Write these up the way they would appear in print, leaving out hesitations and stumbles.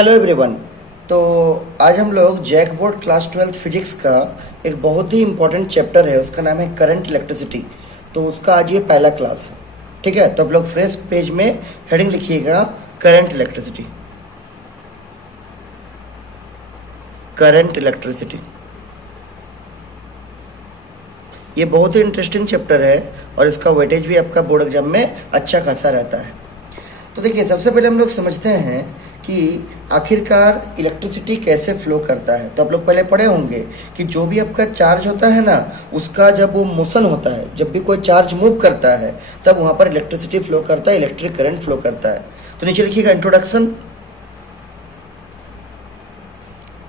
Hello everyone. तो आज हम लोग JAC board class 12th physics का एक बहुत ही इम्पोर्टेंट चैप्टर है, उसका नाम है करंट इलेक्ट्रिसिटी। तो उसका आज ये पहला क्लास है, ठीक है। तो आप लोग फ्रेश पेज में हेडिंग लिखिएगा करंट इलेक्ट्रिसिटी। करंट इलेक्ट्रिसिटी ये बहुत ही इंटरेस्टिंग चैप्टर है और इसका वेटेज भी आपका बोर्ड एग्जाम में अच्छा खासा रहता है। तो देखिए, सबसे पहले हम लोग समझते हैं कि आखिरकार इलेक्ट्रिसिटी कैसे फ्लो करता है। तो आप लोग पहले पढ़े होंगे कि जो भी आपका चार्ज होता है ना, उसका जब वो मोशन होता है, जब भी कोई चार्ज मूव करता है तब वहाँ पर इलेक्ट्रिसिटी फ्लो करता है, इलेक्ट्रिक करंट फ्लो करता है। तो नीचे लिखिएगा इंट्रोडक्शन।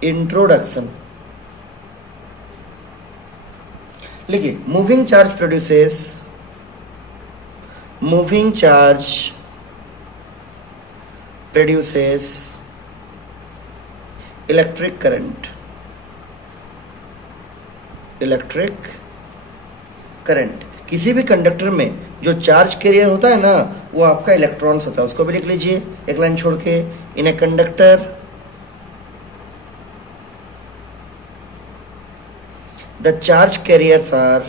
इंट्रोडक्शन लिखिए, moving charge produces electric current. किसी भी कंडक्टर में जो चार्ज कैरियर होता है ना, वो आपका इलेक्ट्रॉन्स होता है। उसको भी लिख लीजिए एक लाइन छोड़ के। In a conductor the charge carriers are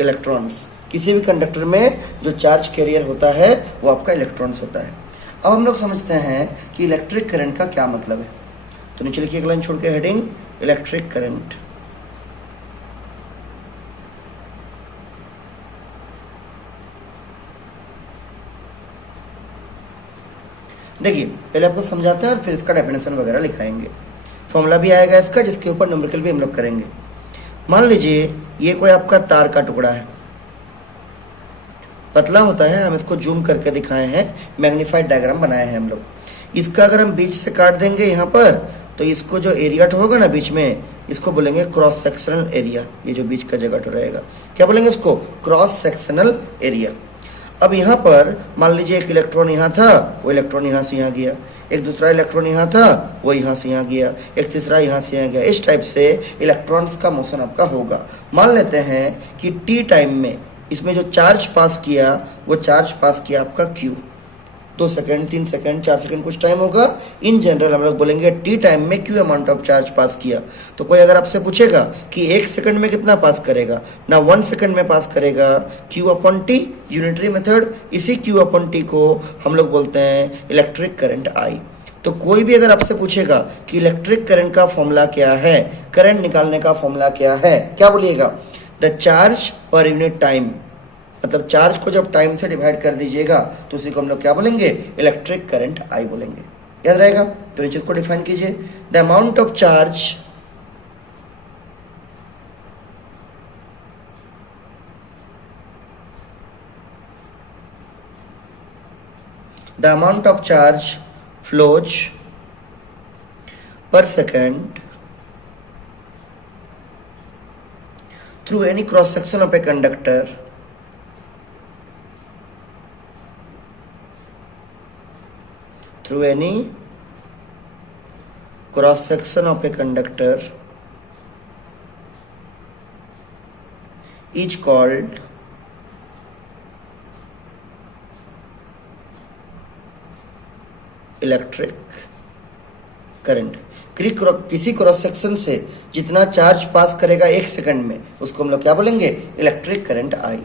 electrons. किसी भी कंडक्टर में जो चार्ज कैरियर होता है वो आपका इलेक्ट्रॉन्स होता है। अब हम लोग समझते हैं कि इलेक्ट्रिक करंट का क्या मतलब है। तो नीचे लिखिए एक लाइन छोड़ के हेडिंग इलेक्ट्रिक करंट। देखिए, पहले आपको समझाते हैं और फिर इसका डेफिनेशन वगैरह लिखाएंगे। फॉर्मूला भी आएगा इसका, जिसके ऊपर न्यूमेरिकल भी हम लोग करेंगे। मान लीजिए ये कोई आपका तार का टुकड़ा है, पतला होता है। हम इसको जूम करके दिखाए हैं, मैग्नीफाइड डायग्राम बनाए हैं हम लोग। इसका अगर हम बीच से काट देंगे यहाँ पर, तो इसको जो एरिया होगा ना बीच में, इसको बोलेंगे क्रॉस सेक्शनल एरिया। ये जो बीच का जगह रहेगा, क्या बोलेंगे इसको? Cross sectional area. अब यहाँ पर मान लीजिए एक इलेक्ट्रॉन यहाँ था, वो इलेक्ट्रॉन यहाँ से यहाँ गया। एक दूसरा इलेक्ट्रॉन यहाँ था, वो यहाँ से यहाँ गया। एक तीसरा यहाँ से यहाँ गया। इस टाइप से इलेक्ट्रॉन्स का मोशन आपका होगा। मान लेते हैं कि टी टाइम में इसमें जो चार्ज पास किया, वो चार्ज पास किया आपका क्यू। 2 सेकंड, 3 सेकंड, 4 सेकंड कुछ टाइम होगा। इन जनरल हम लोग बोलेंगे टी टाइम में क्यू अमाउंट ऑफ चार्ज पास किया। तो कोई अगर आपसे पूछेगा कि 1 सेकंड में कितना पास करेगा, ना 1 सेकंड में पास करेगा, Q upon T, unitary method. इसी क्यू अपॉन टी को हम लोग बोलते हैं इलेक्ट्रिक करंट आई। तो कोई भी अगर आपसे पूछेगा कि इलेक्ट्रिक करंट का फॉर्मूला क्या है, करंट निकालने का फॉर्मूला क्या है, क्या बोलिएगा? The charge per unit time. मतलब चार्ज को जब टाइम से डिवाइड कर दीजिएगा तो उसी को हम लोग क्या बोलेंगे? इलेक्ट्रिक करंट आई बोलेंगे। याद रहेगा? तो इस चीज को डिफाइन कीजिए। The amount of charge flows per second through any cross section of a conductor is called electric current. किसी क्रॉस सेक्शन से जितना चार्ज पास करेगा 1 सेकंड में, उसको हम लोग क्या बोलेंगे? Electric current I.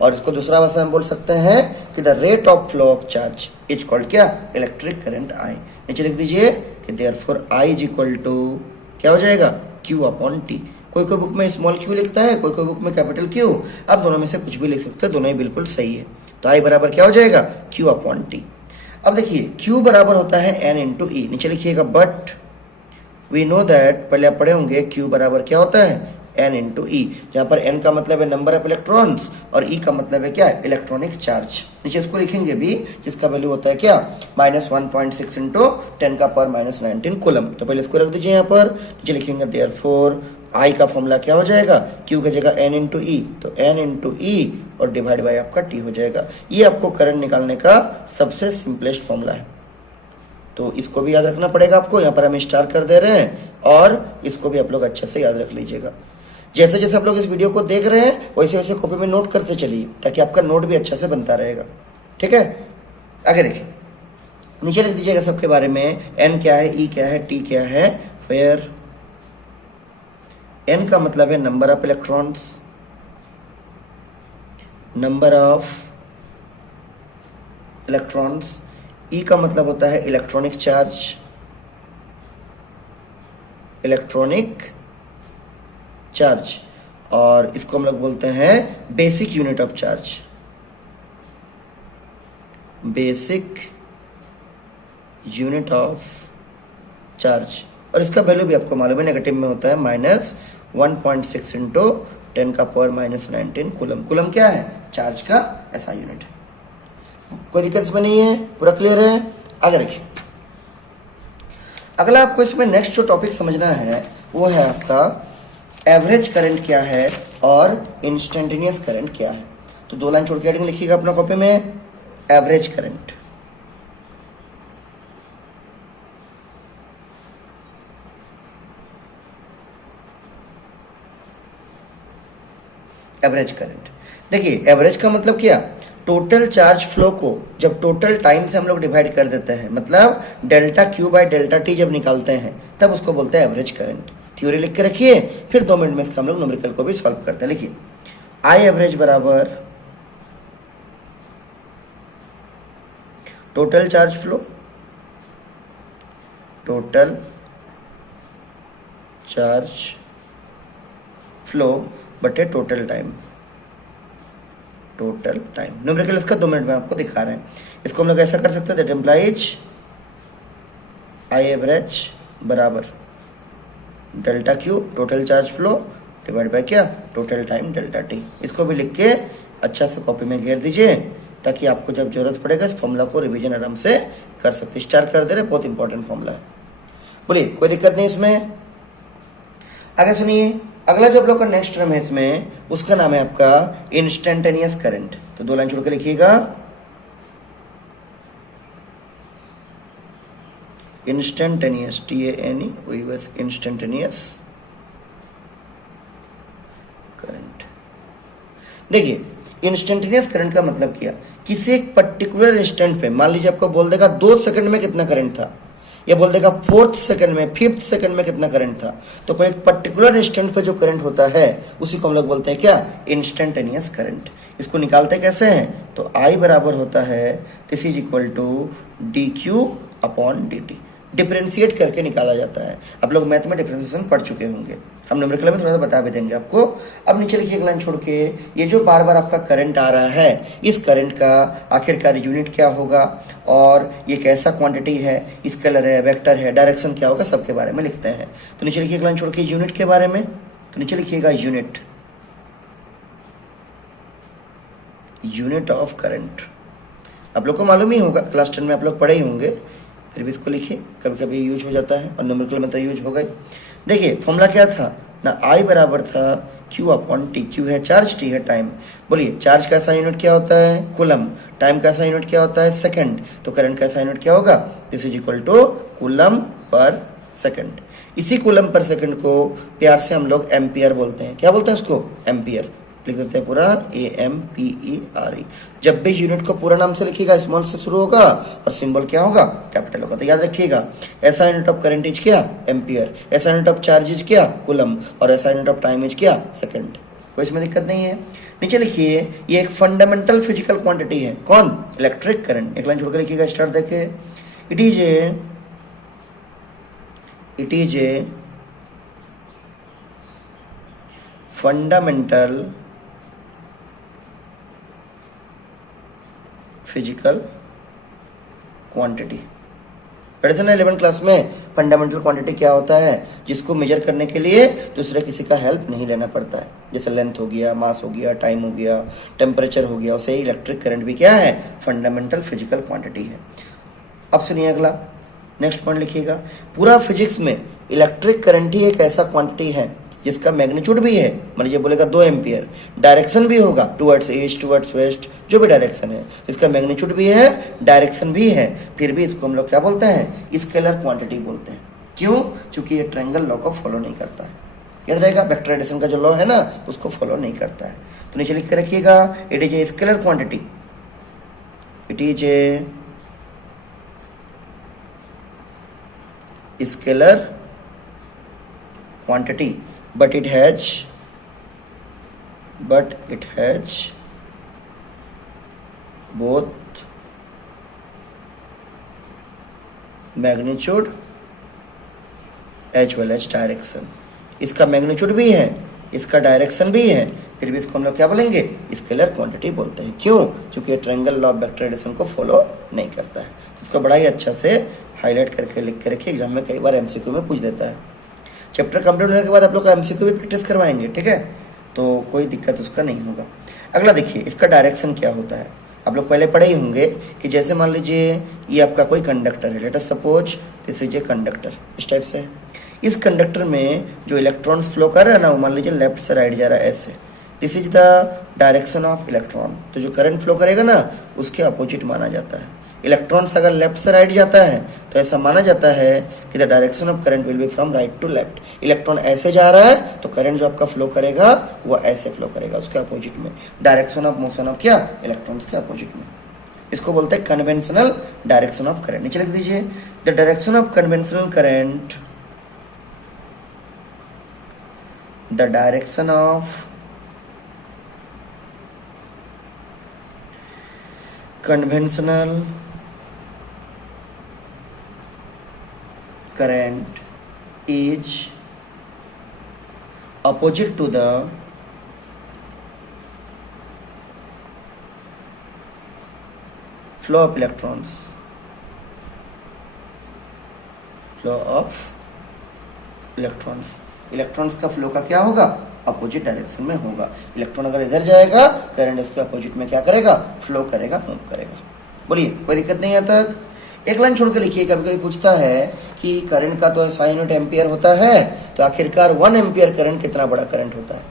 और इसको दूसरा भाषा में बोल सकते हैं कि the rate of flow of charge is called क्या? Electric current I. नीचे लिख दीजिए कि therefore I is equal to क्या हो जाएगा? Q upon T. कोई कोई बुक में स्मॉल क्यू लिखता है, कोई कोई बुक में कैपिटल क्यू। आप दोनों में से कुछ भी लिख सकते हैं, दोनों ही बिल्कुल सही है। तो आई बराबर क्या हो जाएगा? Q upon T. अब देखिए, Q बराबर होता है N इंटू ई। नीचे लिखिएगा बट वी नो दैट, पहले आप पढ़े होंगे Q बराबर क्या होता है? N इंटू ई। जहाँ पर N का मतलब है नंबर ऑफ इलेक्ट्रॉन्स और E का मतलब है क्या? Electronic charge. नीचे इसको लिखेंगे भी, जिसका वैल्यू होता है क्या? -1.6 इंटू 10⁻⁻19 कूलम। तो पहले इसको रख दीजिए यहाँ पर। नीचे लिखेंगे देयरफॉर आई का फॉर्मूला क्या हो जाएगा? क्यू की जगह N इंटू ई, तो N इंटू ई और डिवाइड बाय आपका T हो जाएगा। ये आपको करंट निकालने का सबसे सिंपलेस्ट फॉर्मूला है। तो इसको भी याद रखना पड़ेगा आपको। यहाँ पर हम स्टार कर दे रहे हैं और इसको भी आप लोग अच्छे से याद रख लीजिएगा। जैसे जैसे आप लोग इस वीडियो को देख रहे हैं वैसे वैसे कॉपी में नोट करते चलिए ताकि आपका नोट भी अच्छा से बनता रहेगा। ठीक है, आगे देखिए, नीचे लिख दीजिएगा सबके बारे में। एन क्या है, ई क्या है, टी क्या है। वेयर एन का मतलब है number of electrons, number of electrons. E का मतलब होता है इलेक्ट्रॉनिक चार्ज, इलेक्ट्रॉनिक चार्ज, और इसको हम लोग बोलते हैं basic unit of charge, basic unit of charge. और इसका वैल्यू भी आपको मालूम है, नेगेटिव में होता है -1.6 इंटू 10⁻⁻19 कूलम। कूलम क्या है, चार्ज का ऐसा यूनिट है। कोई दिक्कत इसमें नहीं है, पूरा क्लियर है। आगे देखिए, अगला आपको इसमें नेक्स्ट जो टॉपिक समझना है वो है आपका एवरेज करंट क्या है और इंस्टेंटेनियस करंट क्या है। तो 2 लाइन छोड़ के हेडिंग लिखिएगा अपना कॉपी में, एवरेज करंट। एवरेज करंट, देखिए एवरेज का मतलब क्या, टोटल चार्ज फ्लो को जब टोटल टाइम से हम लोग डिवाइड कर देते हैं, मतलब delta Q by delta T जब निकालते हैं तब उसको बोलते हैं एवरेज करंट। थ्योरी लिख के रखिए, फिर 2 मिनट में इसका हम लोग न्यूमेरिकल को भी सॉल्व करते हैं। लिखिए, आई एवरेज बराबर total charge flow, total charge flow बटे total time, total time. Numerical इसका 2 मिनट में आपको दिखा रहे हैं। इसको हम लोग ऐसा कर सकते हैं, दैट इम्प्लाइज आई एवरेज बराबर delta Q total charge flow divide by क्या, टोटल टाइम डेल्टा टी। इसको भी लिख के अच्छा से कॉपी में घेर दीजिए ताकि आपको जब जरूरत पड़ेगा इस फॉर्मूला को रिवीजन आराम से कर सकते। स्टार्ट कर दे रहे, बहुत इंपॉर्टेंट फॉर्मूला है। बोलिए, कोई दिक्कत नहीं इसमें। आगे सुनिए, अगला जो आप लोग का नेक्स्ट टर्म है इसमें, उसका नाम है आपका इंस्टेंटेनियस करंट। तो 2 लाइन छोड़ के लिखिएगा, इंस्टेंटेनियस, TANE वही बस, इंस्टेंटेनियस करंट। देखिए, इंस्टेंटेनियस करंट का मतलब क्या, किसी एक पर्टिकुलर इंस्टेंट पे मान लीजिए आपको बोल देगा 2 सेकंड में कितना करंट था, या बोल देगा 4th सेकंड में, 5th सेकंड में कितना करंट था। तो कोई एक पर्टिकुलर इंस्टेंट पे जो करंट होता है उसी को हम लोग बोलते हैं क्या, इंस्टेंटेनियस करंट। इसको निकालते कैसे हैं, तो I बराबर होता है this is equal to dQ upon dt। Differentiate करके निकाला जाता है। आप लोग मैथ में डिफरेंशिएशन पढ़ चुके होंगे, हम न्यूमेरिकल में थोड़ा सा बता भी देंगे आपको। अब नीचे लिखिए एक लाइन छोड़ के, ये जो बार बार आपका करंट आ रहा है, इस करंट का आखिरकार यूनिट क्या होगा और ये कैसा क्वांटिटी है, स्केलर है, वेक्टर है, डायरेक्शन क्या होगा, सबके बारे में लिखते हैं। तो नीचे लिखिए एक लाइन छोड़ के यूनिट के बारे में। तो नीचे लिखिएगा यूनिट, यूनिट ऑफ करंट। आप लोग को मालूम ही होगा, क्लास 10 में आप लोग पढ़े ही होंगे, फिर भी इसको लिखिए, कभी कभी यूज हो जाता है और न्यूमेरिकल में तो यूज हो गई। देखिए फॉर्मूला क्या था ना, I बराबर था Q अपॉन टी। Q है चार्ज, T है टाइम। बोलिए, चार्ज का ऐसा यूनिट क्या होता है, कूलम। टाइम का ऐसा यूनिट क्या होता है, सेकंड। तो करंट का ऐसा यूनिट क्या होगा, this is equal to coulomb per second. इसी कूलम पर सेकंड को प्यार से हम लोग एम्पियर बोलते हैं। क्या बोलते हैं इसको, एम्पियर। लिख देते हैं पूरा AMPERE। जब भी यूनिट को पूरा नाम से लिखिएगा, स्मॉल से शुरू होगा और सिंबल क्या होगा, कैपिटल होगा। तो याद रखिएगा, ऐसा यूनिट ऑफ करंट इज क्या, एम्पियर। ऐसा यूनिट ऑफ चार्ज इज क्या, कूलम। और ऐसा यूनिट ऑफ टाइम इज क्या, सेकंड। कोई इसमें दिक्कत नहीं है। नीचे लिखिए, ये एक फंडामेंटल फिजिकल क्वांटिटी है। कौन, इलेक्ट्रिक करंट। एक लाइन छोड़ के लिखिएगा, स्टार्ट देखे, it is a fundamental physical quantity. पढ़े थे ना 11th क्लास में, फंडामेंटल क्वांटिटी क्या होता है, जिसको मेजर करने के लिए दूसरे किसी का हेल्प नहीं लेना पड़ता है। जैसे लेंथ हो गया, मास हो गया, टाइम हो गया, टेम्परेचर हो गया, वैसे ही इलेक्ट्रिक करंट भी क्या है, फंडामेंटल फिजिकल क्वांटिटी है। अब सुनिए अगला नेक्स्ट पॉइंट लिखिएगा, पूरा फिजिक्स में इलेक्ट्रिक करंट ही एक ऐसा क्वांटिटी है जिसका मैग्नीट्यूड भी है, मान लीजिए बोलेगा 2 एम्पियर, डायरेक्शन भी होगा टुवर्ड्स ईस्ट, टुवर्ड्स वेस्ट, जो भी डायरेक्शन है, इसका मैग्नीट्यूड भी है, डायरेक्शन भी है, फिर भी इसको हम लोग क्या बोलते हैं, स्केलर क्वांटिटी बोलते हैं। क्यों? क्योंकि ये ट्रायंगल लॉ को फॉलो नहीं करता है। याद रहेगा, वेक्टर एडिशन का जो लॉ है ना उसको फॉलो नहीं करता है। तो नीचे लिख के रखिएगा, it is a scalar quantity, it is a scalar quantity but it has both magnitude as well as direction। इसका मैग्नीट्यूड भी है, इसका डायरेक्शन भी है, फिर भी इसको हम लोग क्या बोलेंगे? स्केलर क्वांटिटी बोलते हैं। क्यों? क्योंकि triangle law of vector addition को फॉलो नहीं करता है। इसको बड़ा ही अच्छा से हाईलाइट करके लिख के रखिए, एग्जाम में कई बार एमसीक्यू में पूछ देता है। चैप्टर कंप्लीट होने के बाद आप लोग का एमसीक्यू भी प्रैक्टिस करवाएंगे, ठीक है, तो कोई दिक्कत उसका नहीं होगा। अगला देखिए, इसका डायरेक्शन क्या होता है। आप लोग पहले पढ़े ही होंगे कि जैसे मान लीजिए ये आपका कोई कंडक्टर है, let us suppose this is a conductor, इस टाइप से। इस कंडक्टर में जो इलेक्ट्रॉन्स फ्लो कर रहा है ना, वो मान लीजिए लेफ्ट से राइट जा रहा है ऐसे। This is the direction of electron. तो जो करंट फ्लो करेगा ना उसके अपोजिट माना जाता है। इलेक्ट्रॉन्स अगर लेफ्ट से राइट जाता है तो ऐसा माना जाता है कि the direction of current will be from right to left. Electron ऐसे जा रहा है तो करंट जो आपका फ्लो करेगा वो ऐसे फ्लो करेगा, उसके अपोजिट में। डायरेक्शन ऑफ मोशन ऑफ क्या? इलेक्ट्रॉन्स के अपोजिट में। इसको बोलते हैं कन्वेंशनल डायरेक्शन ऑफ करंट। नीचे लिख दीजिए, the direction of conventional current, the direction of conventional current is opposite to the flow of electrons, flow of electrons। Electrons का फ्लो का क्या होगा? अपोजिट डायरेक्शन में होगा। इलेक्ट्रॉन अगर इधर जाएगा, करंट इसके अपोजिट में क्या करेगा? फ्लो करेगा, मूव करेगा। बोलिए, कोई दिक्कत नहीं है तक? एक लाइन छोड़ के लिखिए, कभी कभी पूछता है कि करंट का तो SI यूनिट एम्पियर होता है, तो आखिरकार 1 एम्पियर करंट कितना बड़ा करंट होता है?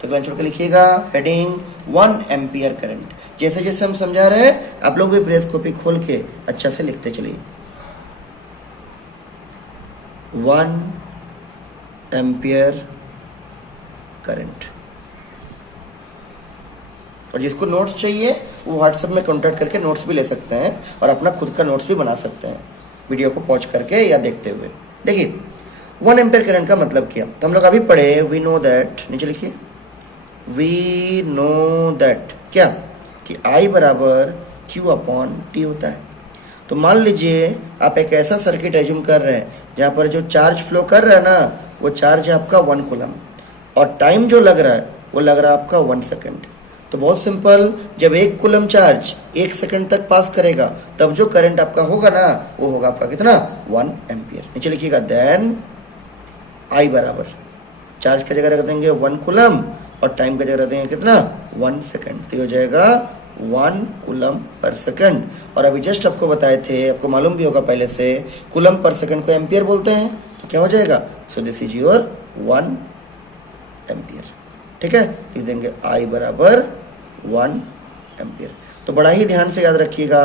तो एक लाइन छोड़ के लिखिएगा, हेडिंग 1 एम्पियर करंट। जैसे जैसे हम समझा रहे हैं आप लोग भी प्रेस कॉपी खोल के अच्छा से लिखते चलिए। 1 एम्पियर करंट। और जिसको नोट्स चाहिए वो व्हाट्सएप में कांटेक्ट करके नोट्स भी ले सकते हैं और अपना खुद का नोट्स भी बना सकते हैं, वीडियो को पॉज करके या देखते हुए। देखिए 1 एम्पियर करंट का मतलब क्या, तो हम लोग अभी पढ़े, वी नो दैट, नीचे लिखिए, वी नो दैट क्या, कि I बराबर Q अपॉन T होता है। तो मान लीजिए आप एक ऐसा सर्किट एज्यूम कर रहे हैं जहाँ पर जो चार्ज फ्लो कर रहा है ना वो चार्ज है आपका 1 कूलम, और टाइम जो लग रहा है वो लग रहा है आपका 1 सेकेंड। तो बहुत सिंपल, जब 1 कूलम चार्ज 1 सेकंड तक पास करेगा तब जो करंट आपका होगा ना वो होगा आपका कितना? 1 एम्पियर। नीचे लिखिएगा, देन I बराबर चार्ज की जगह रख देंगे 1 कूलम और टाइम की जगह रख देंगे कितना? 1 सेकंड। तो ये हो जाएगा 1 कूलम पर सेकंड। और अभी जस्ट आपको बताए थे, आपको मालूम भी होगा पहले से, कूलम पर सेकंड को एम्पियर बोलते हैं। तो क्या हो जाएगा? सो दिस इज योर 1 एम्पियर। ठीक है, लिख देंगे I बराबर 1 एम्पियर। तो बड़ा ही ध्यान से याद रखिएगा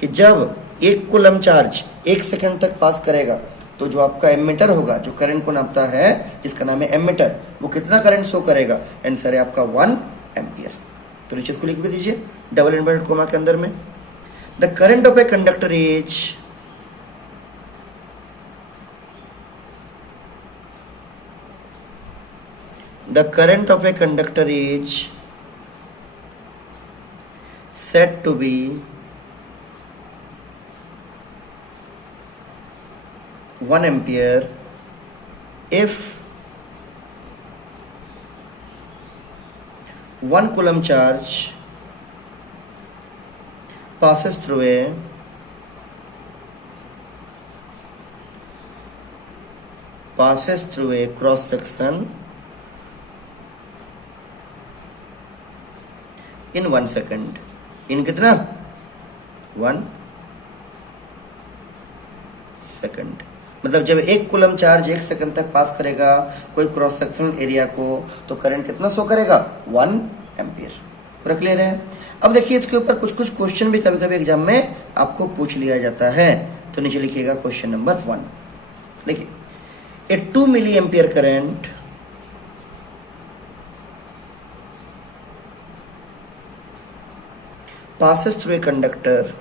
कि जब 1 कूलम चार्ज 1 सेकंड तक पास करेगा तो जो आपका एमीटर होगा, जो करंट को नापता है जिसका नाम है एमीटर, वो कितना करंट शो करेगा? आंसर है आपका 1 एम्पियर। तो नीचे इसको लिख भी दीजिए डबल इन्वर्टेड कोमा के अंदर में, the current of a conductor is the current of a conductor is said to be 1 ampere if 1 coulomb charge passes through a cross section in 1 second। इन कितना? 1 सेकंड। मतलब जब 1 कूलम चार्ज 1 सेकंड तक पास करेगा कोई cross sectional area को तो current कितना show करेगा? 1 एम्पियर। पूरा क्लियर है? अब देखिए इसके ऊपर कुछ कुछ क्वेश्चन भी कभी कभी एग्जाम में आपको पूछ लिया जाता है। तो नीचे लिखिएगा क्वेश्चन नंबर 1। देखिए A 2 milliampere current passes through a conductor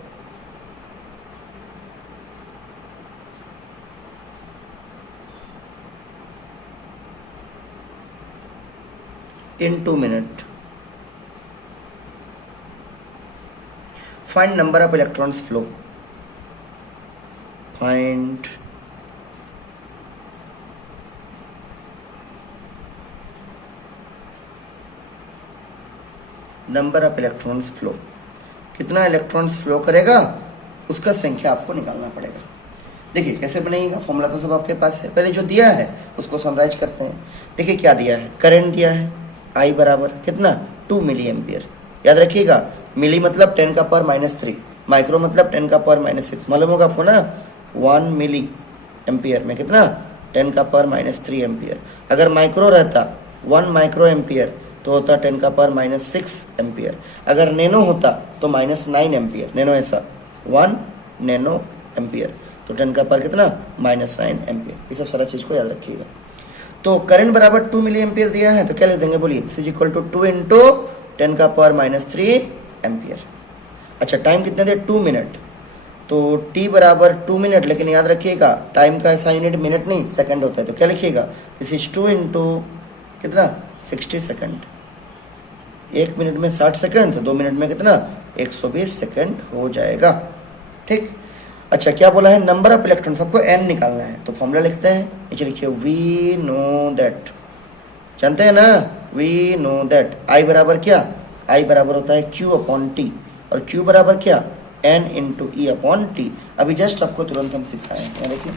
in 2 minutes. Find number of electrons flow. Find number of electrons flow, कितना इलेक्ट्रॉन्स फ्लो करेगा उसका संख्या आपको निकालना पड़ेगा। देखिए कैसे बनेगा, फॉर्मूला तो सब आपके पास है। पहले जो दिया है उसको समराइज करते हैं। देखिए क्या दिया है, करंट दिया है I बराबर कितना 2 मिली एम्पियर। याद रखिएगा, मिली मतलब 10 का पावर -3, माइक्रो मतलब 10 का पावर -6। मालूम होगा आपको ना, 1 मिली एम्पियर में कितना 10 का पावर -3 एम्पियर। अगर माइक्रो रहता 1 माइक्रो एम्पियर तो होता 10 का पावर -6 एम्पियर। अगर नैनो होता तो -9 एम्पियर। नैनो ऐसा 1 नैनो एम्पियर तो 10 का पावर कितना -9 एम्पियर। ये सब सारा चीज़ को याद रखिएगा। तो करंट बराबर 2 मिली एम्पियर दिया है तो क्या लिख देंगे, बोलिए इज इक्वल टू 2 इंटू 10 का पावर -3 एम्पियर। अच्छा टाइम कितने थे 2 मिनट, तो t बराबर 2 मिनट, लेकिन याद रखिएगा टाइम का ऐसा यूनिट मिनट नहीं सेकंड होता है। तो क्या लिखिएगा, दिस इज 2 इंटू कितना 60 सेकंड। 1 मिनट में 60 सेकंड तो 2 मिनट में कितना 120 सेकंड हो जाएगा। ठीक। अच्छा क्या बोला है, नंबर ऑफ इलेक्ट्रॉन सबको n निकालना है। तो फॉर्मूला लिखते हैं, नीचे लिखिए वी नो दैट, जानते हैं ना वी नो दैट I बराबर क्या, I बराबर होता है Q अपॉन टी, और Q बराबर क्या n इंटू ई अपॉन टी। अभी जस्ट आपको तुरंत हम सिखाए हैं, देखिए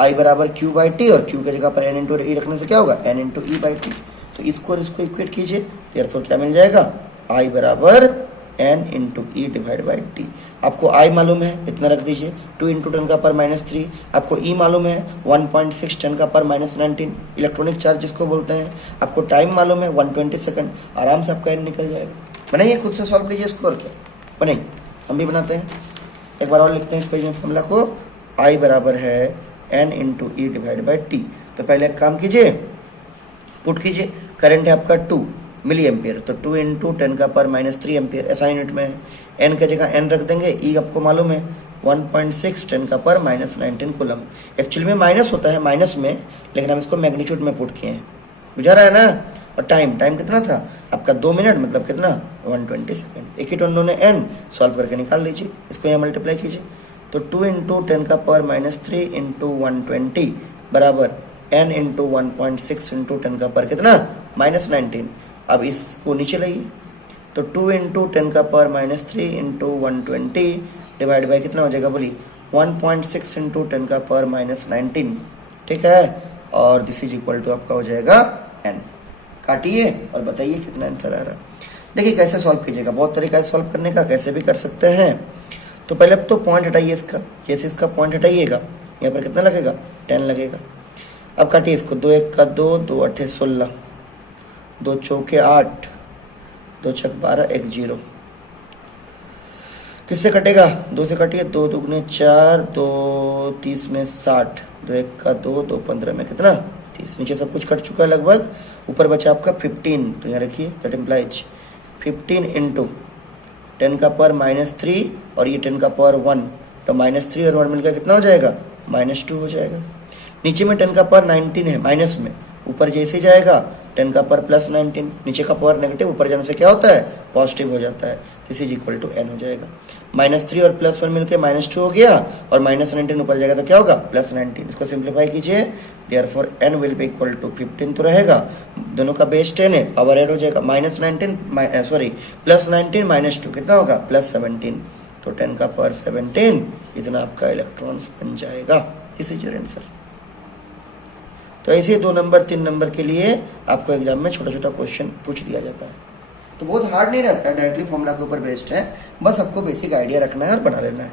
I बराबर Q बाई टी, और Q की जगह पर n इंटू ई रखने से क्या होगा n into E by T. तो इसको और इसको इक्वेट कीजिए, देयरफॉर क्या मिल जाएगा I बराबर n into E divide by t. आपको I मालूम है इतना रख दीजिए, 2 इंटू 10 का पावर -3। आपको E मालूम है 1.6 10 का पावर -19 इलेक्ट्रॉनिक चार्ज जिसको बोलते हैं। आपको टाइम मालूम है 120 सेकंड। आराम से आपका n निकल जाएगा। बनाइए खुद से सॉल्व कीजिए इसको, और क्या बनाइए, हम भी बनाते हैं। एक बार और लिखते हैं इस पेज में फॉर्मूला को, I बराबर है n into E divide by T. तो पहले एक काम कीजिए, पुट कीजिए, करंट है आपका 2 मिली एम्पियर, तो 2 इंटू 10 का पावर -3 एम्पियर ऐसा यूनिट में है। n की जगह n रख देंगे, ई आपको मालूम है 1.6 10 का पावर -19 कूलम। एक्चुअली में माइनस होता है माइनस में, लेकिन हम इसको मैग्नीट्यूड में पुट किए हैं, बुझा रहा है ना। और टाइम कितना था आपका 2 मिनट, मतलब कितना 120 सेकेंड। एक ही टोनों ने n सॉल्व करके निकाल लीजिए, इसको यहाँ मल्टीप्लाई कीजिए। तो 2 इंटू 10 का पावर -3 इंटू 120 बराबर n इंटू 1.6 इंटू 10 का पावर कितना -19। अब इसको नीचे लाइए, तो 2 इंटू 10 का पावर -3 इंटू 120 डिवाइड बाई कितना हो जाएगा, बोलिए 1.6 इंटू 10 का पावर -19। ठीक है, और दिस इज इक्वल टू आपका हो जाएगा n। काटिए और बताइए कितना आंसर आ रहा है। देखिए कैसे सॉल्व कीजिएगा, बहुत तरीका है सॉल्व करने का, कैसे भी कर सकते हैं। तो पहले तो पॉइंट हटाइए इसका, जैसे इसका पॉइंट हटाइएगा यहाँ पर कितना लगेगा 10 लगेगा। अब काटिए इसको, 2 1 का 2, 2 8 16, 2 चौके 8, 2 छक 12, 1 0। किससे कटेगा, 2 से काटिए, 2 दुगने 4, 2 30 में 60, 2 1 का 2, 2 15 में कितना 30। नीचे सब कुछ कट चुका है लगभग, ऊपर बचा आपका 15। तो यहाँ रखिए, दैट इम्प्लाइज 15 इंटू 10 का पावर -3 और ये 10 का पावर 1, तो -3 और 1 मिलकर कितना हो जाएगा -2 हो जाएगा। नीचे में 10 का पावर 19 है माइनस में, ऊपर जैसे ही जाएगा 10 का पावर +19, नीचे का पावर नेगेटिव, ऊपर जाने से क्या होता है पॉजिटिव हो जाता है। This is equal to n हो जाएगा। -3 और +1 मिलकर -2 हो गया, और -19 ऊपर जाएगा तो क्या होगा +19। इसको सिंप्लीफाई कीजिए, therefore n will be equal to 15 तो रहेगा, दोनों का बेस 10 है, पावर ऐड हो जाएगा, -19 +19 -2 कितना होगा +17, तो 10 का पावर 17 इतना आपका इलेक्ट्रॉन्स बन जाएगा। This is your answer. तो ऐसे 2 नंबर 3 नंबर के लिए आपको एग्जाम में छोटा छोटा क्वेश्चन पूछ दिया जाता है, तो बहुत हार्ड नहीं रहता है, डायरेक्टली फॉर्मूला के ऊपर बेस्ड है, बस आपको बेसिक आइडिया रखना है और बना लेना है।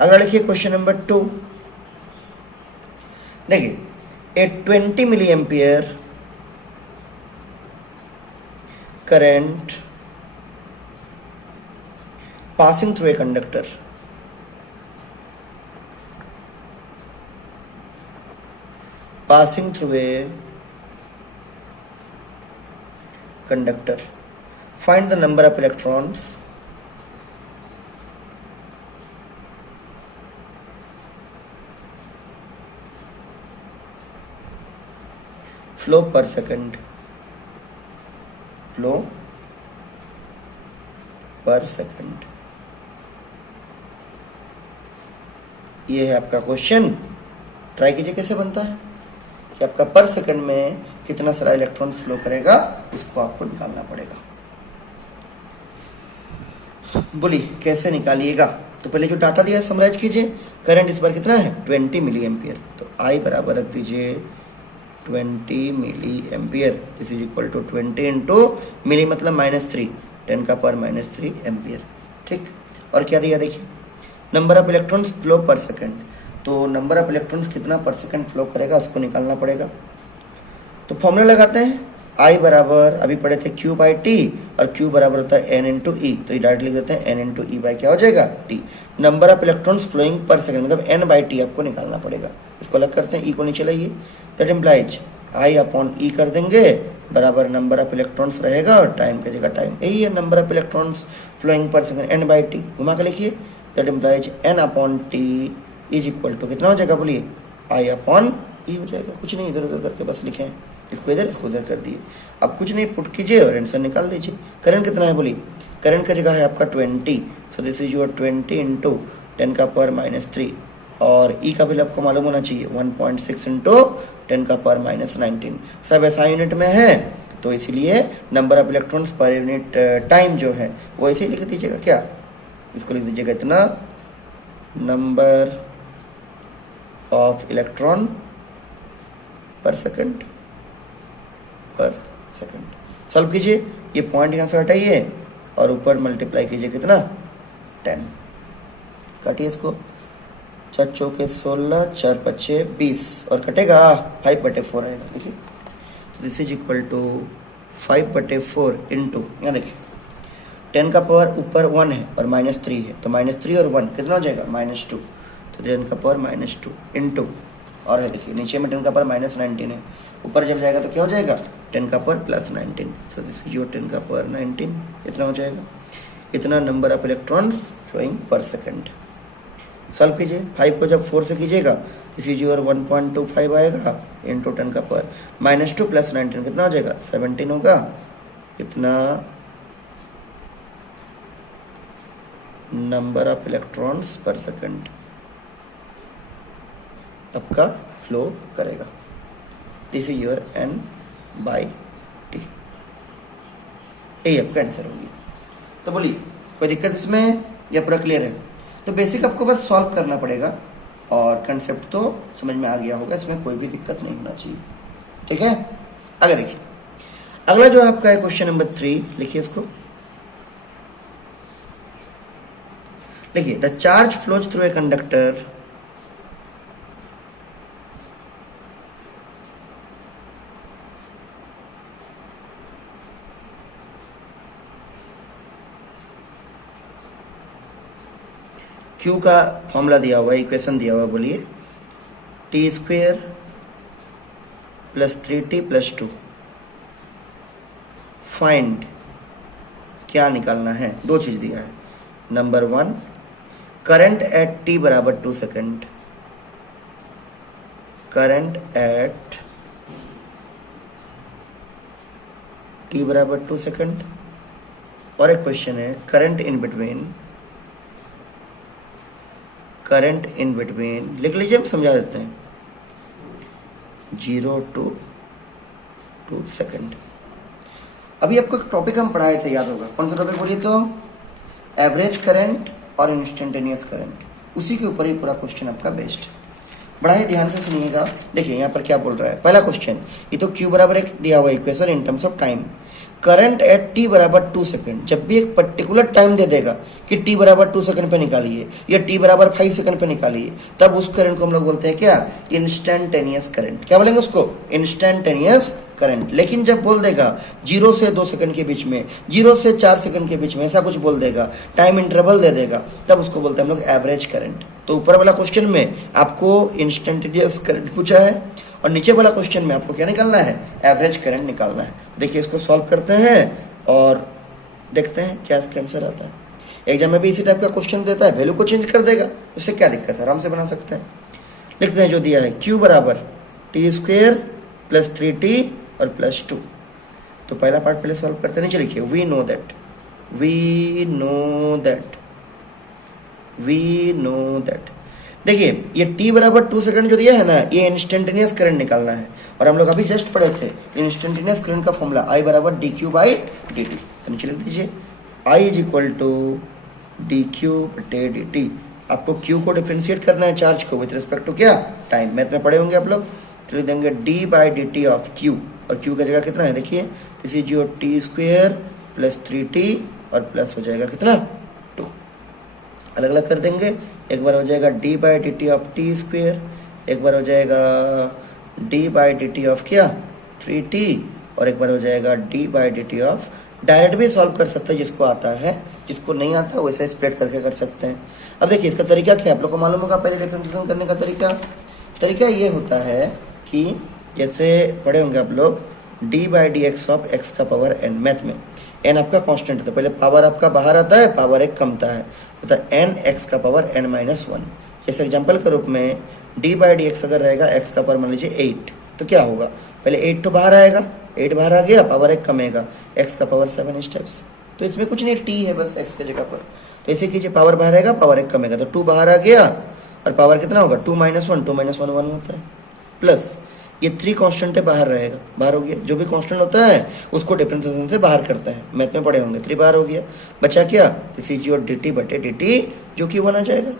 अगला लिखिए क्वेश्चन नंबर 2। देखिए, a 20 milli ampere current passing through a conductor passing through a conductor. Find the number of electrons flow per second. Flow per second. ये है आपका क्वेश्चन. ट्राई कीजिए कैसे बनता है कि आपका पर सेकंड में कितना सारा इलेक्ट्रॉन फ्लो करेगा, उसको आपको निकालना पड़ेगा. बोलिए कैसे निकालिएगा. तो पहले जो डाटा दिया है समराइज कीजिए. करंट इस बार कितना है 20 मिली एम्पियर. तो आई बराबर रख दीजिए 20 milli ampere. This is equal to 20 into milli मतलब -3, 10 का पावर -3 एम्पियर. ठीक. और क्या दिया देखिए नंबर ऑफ इलेक्ट्रॉन्स फ्लो पर सेकंड. तो नंबर ऑफ इलेक्ट्रॉन्स कितना पर सेकंड फ्लो करेगा उसको निकालना पड़ेगा. तो फॉर्मूला लगाते हैं. आई बराबर अभी पढ़े थे Q बाई टी और Q बराबर होता है N इंटू ई. तो ये डायरेक्ट लिख देते हैं N इंटू ई बाई क्या हो जाएगा t. Number of electrons flowing per second मतलब N बाई टी आपको निकालना पड़ेगा. इसको अलग करते हैं. ई को नीचे लाइए. दैट इम्प्लाइज आई अपॉन ई कर देंगे बराबर नंबर ऑफ इलेक्ट्रॉन्स रहेगा और टाइम की जगह टाइम. यही है number of electrons flowing per second N by t. घुमा के लिखिए. That implies N upon t is equal to कितना हो जाएगा बोलिए आई अपॉन ई हो जाएगा. कुछ नहीं इधर उधर करके बस लिखें. इसको इधर इसको उधर कर दिए. अब कुछ नहीं पुट कीजिए और आंसर निकाल लीजिए. करंट कितना है बोलिए. करंट का जगह है आपका 20. सो दिस इज योर 20 इंटू 10 का पावर -3 और ई का बिल आपको मालूम होना चाहिए 1.6 इंटू 10 का पावर -19. सब ऐसा यूनिट में है तो इसीलिए number of electrons per unit time जो है वो ऐसे ही लिख दीजिएगा. क्या इसको लिख दीजिएगा इतना नंबर ऑफ इलेक्ट्रॉन पर सेकंड सॉल्व कीजिए. ये पॉइंट यहाँ से हटाइए और ऊपर मल्टीप्लाई कीजिए कितना 10. काटिए इसको. 4 चौके 16 4 पच्चे 20 और कटेगा 5/4 आएगा. देखिए this is equal to 5/4 into यहाँ देखिए 10 का पावर ऊपर 1 है और -3 है तो -3 और 1 कितना हो जाएगा -2. तो 10 का पावर -2 इंटू और है देखिए नीचे में 10 का पावर -19 है. ऊपर जब जाएगा तो क्या हो जाएगा 10 का power +19. So this is your 10 का पावर 19. इतना हो जाएगा. इतना number of electrons flowing per second. Solve कीजिए. 5 को जब 4 से कीजिएगा दिस इज योर 1.25 आएगा इंटू 10 का पावर -2 + 19 कितना हो जाएगा 17 होगा. इतना नंबर ऑफ इलेक्ट्रॉन्स पर सेकंड आपका फ्लो करेगा. This is your N by T. यही आपका आंसर होगी. तो बोलिए कोई दिक्कत इसमें या पूरा क्लियर है. तो बेसिक आपको बस सॉल्व करना पड़ेगा और कंसेप्ट तो समझ में आ गया होगा. इसमें कोई भी दिक्कत नहीं होना चाहिए. ठीक है. आगे देखिए अगला जो आपका है क्वेश्चन नंबर 3. लिखिए इसको. देखिए the charge flows through a conductor Q का फॉर्मूला दिया हुआ है, इक्वेशन दिया हुआ है. बोलिए t² + 3t + 2 फाइंड. क्या निकालना है. 2 चीज दिया है. नंबर 1 करंट एट t बराबर 2 सेकंड. करंट एट t बराबर 2 सेकंड. और एक क्वेश्चन है current in between. Current in between लिख लीजिए. हम समझा देते हैं 0 to 2 सेकंड. अभी आपको एक टॉपिक हम पढ़ाए थे याद होगा. कौन सा टॉपिक बोलिए तो एवरेज करंट और इंस्टेंटेनियस करंट. उसी के ऊपर ही पूरा क्वेश्चन आपका बेस्ड. बड़ा ही ध्यान से सुनिएगा. देखिए यहाँ पर क्या बोल रहा है. पहला क्वेश्चन ये तो Q बराबर एक दिया हुआ equation in terms of time. Current eight t बराबर 2 सेकंड. जब भी एक पर्टिकुलर टाइम दे देगा कि t बराबर 2 सेकंड पे निकालिए या t बराबर 5 सेकंड पे निकालिए तब उस करंट को हम लोग बोलते हैं क्या इंस्टेंटेनियस करंट. क्या बोलेंगे उसको इंस्टेंटेनियस करंट. लेकिन जब बोल देगा 0 से 2 सेकंड के बीच में 0 से 4 सेकंड के बीच में ऐसा कुछ बोल देगा टाइम इंटरवल दे देगा तब उसको बोलते हैं हम लोग एवरेज करंट. तो ऊपर वाला क्वेश्चन में आपको इंस्टेंटेनियस करंट पूछा है और नीचे वाला क्वेश्चन में आपको क्या निकालना है, एवरेज करंट निकालना है। देखिए इसको सॉल्व करते हैं और देखते हैं क्या इसका आंसर आता है। एग्जाम में भी इसी टाइप का क्वेश्चन देता है, वैल्यू को चेंज कर देगा, उससे क्या दिक्कत है, आराम से बना सकते हैं। लिखते हैं जो दिया है Q बराबर टी स्क्वेयर प्लस 3t और प्लस 2। तो पहला पार्ट पहले सॉल्व करते हैं। नीचे लिखिए वी नो दैट। देखिए ये t बराबर 2 सेकंड जो दिया है ना, ये इंस्टेंटेनियस करंट निकालना है। और हम लोग अभी जस्ट पढ़े थे इंस्टेंटेनियस करंट का फॉर्मूला I बराबर dq बाई dt। तो नीचे लिख दीजिए I is equal to dq बटे dt। आपको q को डिफरेंशिएट करना है चार्ज को विद रिस्पेक्ट टू क्या, टाइम। मैथ में पढ़े होंगे आप लोग। तो लिख देंगे d by dt of q, और q का जगह कितना है देखिए, this is your t square plus 3t और प्लस हो जाएगा कितना 2। अलग अलग कर देंगे, एक बार हो जाएगा d by D T of T square, एक बार हो जाएगा d by D T of क्या 3t, और एक बार हो जाएगा d by D T of. Direct भी सॉल्व कर सकते हैं जिसको आता है, जिसको नहीं आता वैसे स्प्लिट करके कर सकते हैं। अब देखिए इसका तरीका क्या है, आप लोग को मालूम होगा पहले डिफरेंशिएशन करने का तरीका ये होता है कि जैसे पढ़े होंगे आप लोग d by D x of x का पावर n। मैथ में n आपका कांस्टेंट है, पहले पावर आपका बाहर आता है, पावर एक कमता है, तो n x का पावर n माइनस 1। जैसे एग्जांपल के रूप में d बाई डी एक्स अगर रहेगा x का पावर मान लीजिए 8, तो क्या होगा, पहले 8 तो बाहर आएगा, 8 बाहर आ गया, पावर एक कमेगा, x का पावर 7 स्टेप्स। तो इसमें कुछ नहीं, t है बस x के जगह पर। तो ऐसे कीजिए, पावर बाहर आएगा, पावर एक कमेगा, तो 2 बाहर आ गया, और पावर कितना होगा 2 माइनस 1, 2 माइनस 1 1 होता है, प्लस ये 3 कांस्टेंट है, बाहर रहेगा, बाहर हो गया। जो भी कांस्टेंट होता है उसको डिफरेंशिएशन से बाहर करता है, मैथ में पढ़े होंगे। 3 बाहर हो गया, बचा क्या, दिस इज योर dt बटे dt जो कि 1 आ जाएगा।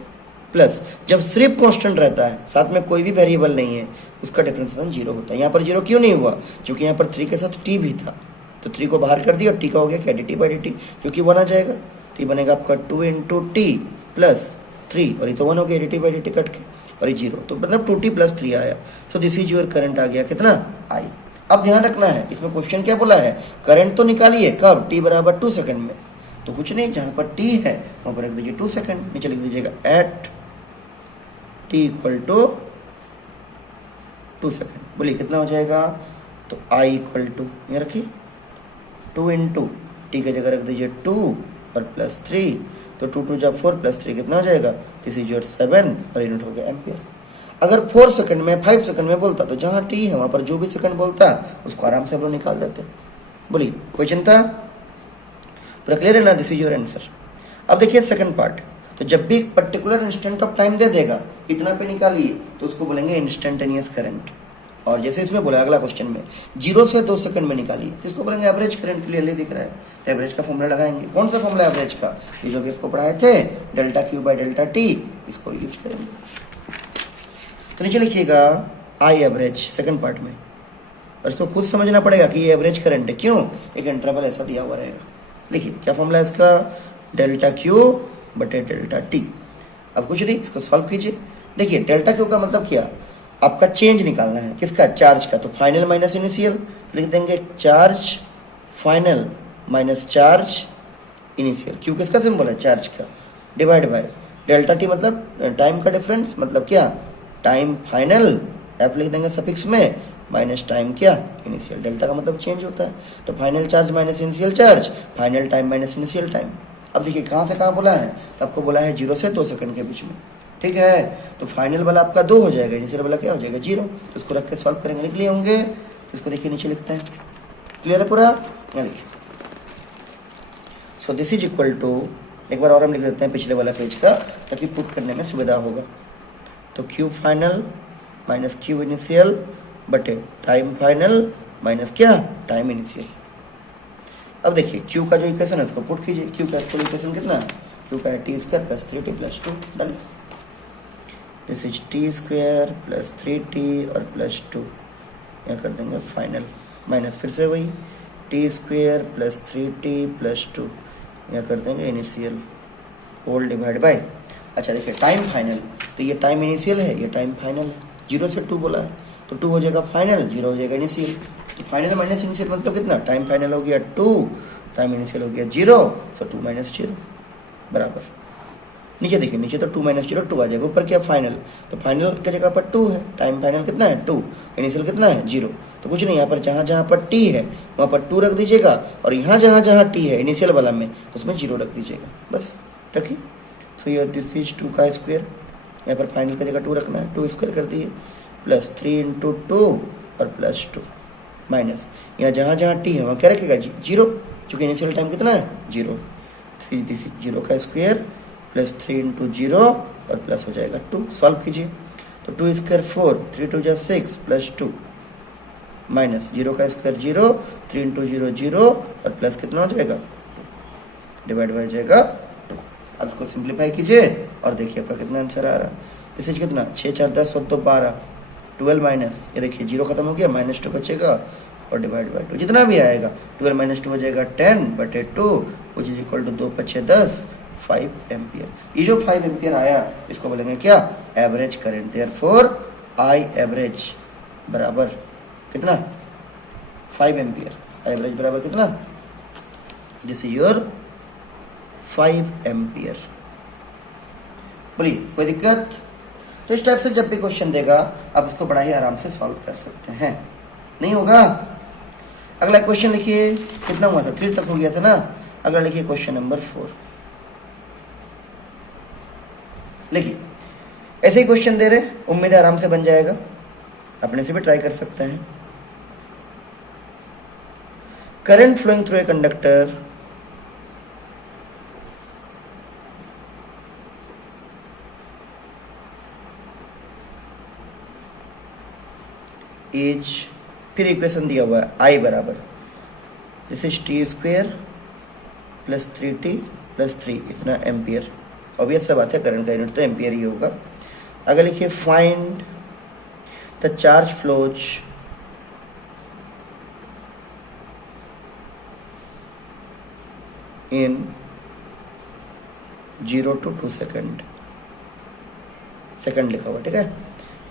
प्लस जब सिर्फ कांस्टेंट रहता है, साथ में कोई भी वेरिएबल नहीं है, उसका डिफरेंशिएशन 0 होता है। यहाँ पर 0 क्यों नहीं हुआ, क्योंकि यहाँ पर 3 के साथ t भी था, तो 3 को बाहर कर दिया और t का हो गया क्या dt बाई dt जो कि 1 आ जाएगा। तो ये बनेगा आपका 2 इंटू टी प्लस 3, और ये तो 1 हो गया dt बाई dt कट के, और ये 0, तो मतलब 2t प्लस 3 आया। So this is your current आ गया कितना I। अब ध्यान रखना है, इसमें क्वेश्चन क्या बोला है, करंट तो निकालिए कब, t बराबर 2 सेकंड में। तो कुछ नहीं, जहां पर t है वहां पर रख दीजिए 2 सेकंड, नीचे लिख दीजिएगा at t equal to 2 second. बोलिए कितना हो जाएगा, तो I इक्वल टू ये रखिए 2 इंटू टी की जगह रख दीजिए 2 और प्लस 3, तो 2 2 जब 4 प्लस 3 कितना हो जाएगा, दिस इज योर 7, और यूनिट हो गया एम्पियर। अगर 4 सेकंड में 5 सेकंड में बोलता तो जहां टी है वहां पर जो भी सेकंड बोलता उसको आराम से हम लोग निकाल देते। बोलिए कोई चिंता, पूरा क्लियर है ना, दिस इज योर आंसर। अब देखिए सेकंड पार्ट, तो जब भी पर्टिकुलर इंस्टेंट ऑफ टाइम दे देगा इतना पे निकालिए, तो उसको बोलेंगे इंस्टेंटेनियस करंट। और जैसे इसमें बोला अगला क्वेश्चन में 0 से 2 सेकंड में निकालिए, तो इसको बोलेंगे एवरेज करंट। क्लियरली दिख रहा है, तो एवरेज का फॉर्मूला लगाएंगे। कौन सा फॉर्मूला एवरेज का, ये जो भी आपको पढ़ाए थे delta Q by delta T, इसको यूज करेंगे। तो नीचे लिखिएगा आई एवरेज सेकंड पार्ट में, और इसको खुद समझना पड़ेगा कि ये एवरेज करंट है, क्यों, एक इंटरवल ऐसा दिया हुआ रहेगा। लिखिए क्या फॉर्मूला है इसका, डेल्टा क्यू बटे डेल्टा टी। अब कुछ नहीं, इसको सॉल्व कीजिए। देखिए डेल्टा क्यू का मतलब क्या, आपका चेंज निकालना है, किसका, चार्ज का। तो फाइनल माइनस इनिशियल लिख देंगे, charge final minus charge initial. Q किसका सिंबल है, चार्ज का, डिवाइड बाय डेल्टा टी मतलब टाइम का डिफरेंस, मतलब क्या, टाइम फाइनल, एफ लिख देंगे सफिक्स में, माइनस टाइम क्या, इनिशियल। डेल्टा का मतलब चेंज होता है, तो final charge minus initial charge, final time minus initial time. अब देखिए कहाँ से कहाँ बोला है, तो आपको बोला है 0 से 2 सेकंड के बीच में, ठीक है। तो फाइनल वाला आपका 2 हो जाएगा, इनिशियल वाला क्या हो जाएगा 0। तो इसको रख के सॉल्व करेंगे, लिख लिए होंगे। इसको देखिए नीचे लिखते हैं, क्लियर है पूरा, यहाँ लिखिए। So this is equal to, एक बार और हम लिख देते हैं पिछले वाला पेज का, ताकि पुट करने में सुविधा होगा। तो Q final minus Q initial बटे टाइम फाइनल माइनस क्या, टाइम इनिशियल। अब देखिए क्यू का जो इक्वेशन है उसको पुट कीजिए। क्यू का एक्चुअल इक्वेशन कितना है, क्यू का है T square plus 3t plus 2, डालिए। This is T square plus 3t और प्लस 2, यहाँ कर देंगे फाइनल, माइनस फिर से वही T square plus 3t plus 2, यहाँ कर देंगे इनिशियल, होल डिवाइड बाय। अच्छा देखिए टाइम फाइनल, तो ये टाइम इनिशियल है, ये टाइम फाइनल है। 0 से 2 बोला है, तो 2 हो जाएगा फाइनल, 0 हो जाएगा इनिशियल। तो फाइनल माइनस इनिशियल मतलब कितना, टाइम फाइनल हो गया 2, टाइम इनिशियल हो गया 0, तो 2 माइनस 0 बराबर। नीचे देखिए, नीचे तो 2 - 0 2 आ जाएगा, ऊपर क्या फाइनल, तो फाइनल की जगह पर 2 है, टाइम फाइनल कितना है 2, इनिशियल कितना है 0। तो कुछ नहीं, यहाँ पर जहाँ जहाँ पर t है वहाँ पर 2 रख दीजिएगा, और यहाँ जहाँ जहाँ t है इनिशियल वाला में उसमें 0 रख दीजिएगा, बस रखिए। तो ये दिस इज 2 का स्क्वायर, यहाँ पर फाइनल की जगह 2 रखना है, 2 स्क्वायर कर दिए, प्लस 3 × 2 और प्लस 2 माइनस यहाँ जहाँ जहाँ t है वहाँ क्या रखेगा 0, चूँकि इनिशियल टाइम कितना है 0। दिस इज 0 का स्क्वायर प्लस 3 × 0 और प्लस हो जाएगा 2। सॉल्व कीजिए, तो 2 स्क्वायर 4, 3 × 2 = 6 प्लस 2 माइनस 0 का स्क्वायर 0, 3 × 0 0 और प्लस कितना हो जाएगा, डिवाइड हो जाएगा 2। अब इसको सिंप्लीफाई कीजिए और देखिए आपका कितना आंसर आ रहा है। इसे कितना 6 4 10 14 12, 12 माइनस ये देखिए 0 खत्म हो गया, -2 बचेगा और डिवाइड बाई 2 जितना भी आएगा, 12 - 2 हो जाएगा 10/2 which is equal to 2 × 5 = 10, 5 ampere. ये जो 5 एम्पियर आया इसको बोलेंगे क्या, average current. Therefore I average बराबर कितना 5 एम्पियर, एवरेज बराबर कितना, दिस इज योर 5 एम्पियर। बोलिए कोई दिक्कत? तो इस टाइप से जब भी क्वेश्चन देगा आप इसको बड़ा ही आराम से सॉल्व कर सकते हैं, नहीं होगा। अगला क्वेश्चन लिखिए, कितना हुआ था 3 तक हो गया था ना। अगला लिखिए क्वेश्चन नंबर 4। लिखिए ऐसे ही क्वेश्चन दे रहे, उम्मीद है आराम से बन जाएगा, अपने से भी ट्राई कर सकते हैं। Current flowing through a conductor is, फिर इक्वेशन दिया हुआ है I बराबर this is t² plus 3t plus 3 इतना एम्पियर। ऑब्वियस सा बात है, करंट का यूनिट तो एम्पियर ही होगा। अगर लिखिए find the charge flows in 0 to 2 second, second लिखा हुआ, ठीक है।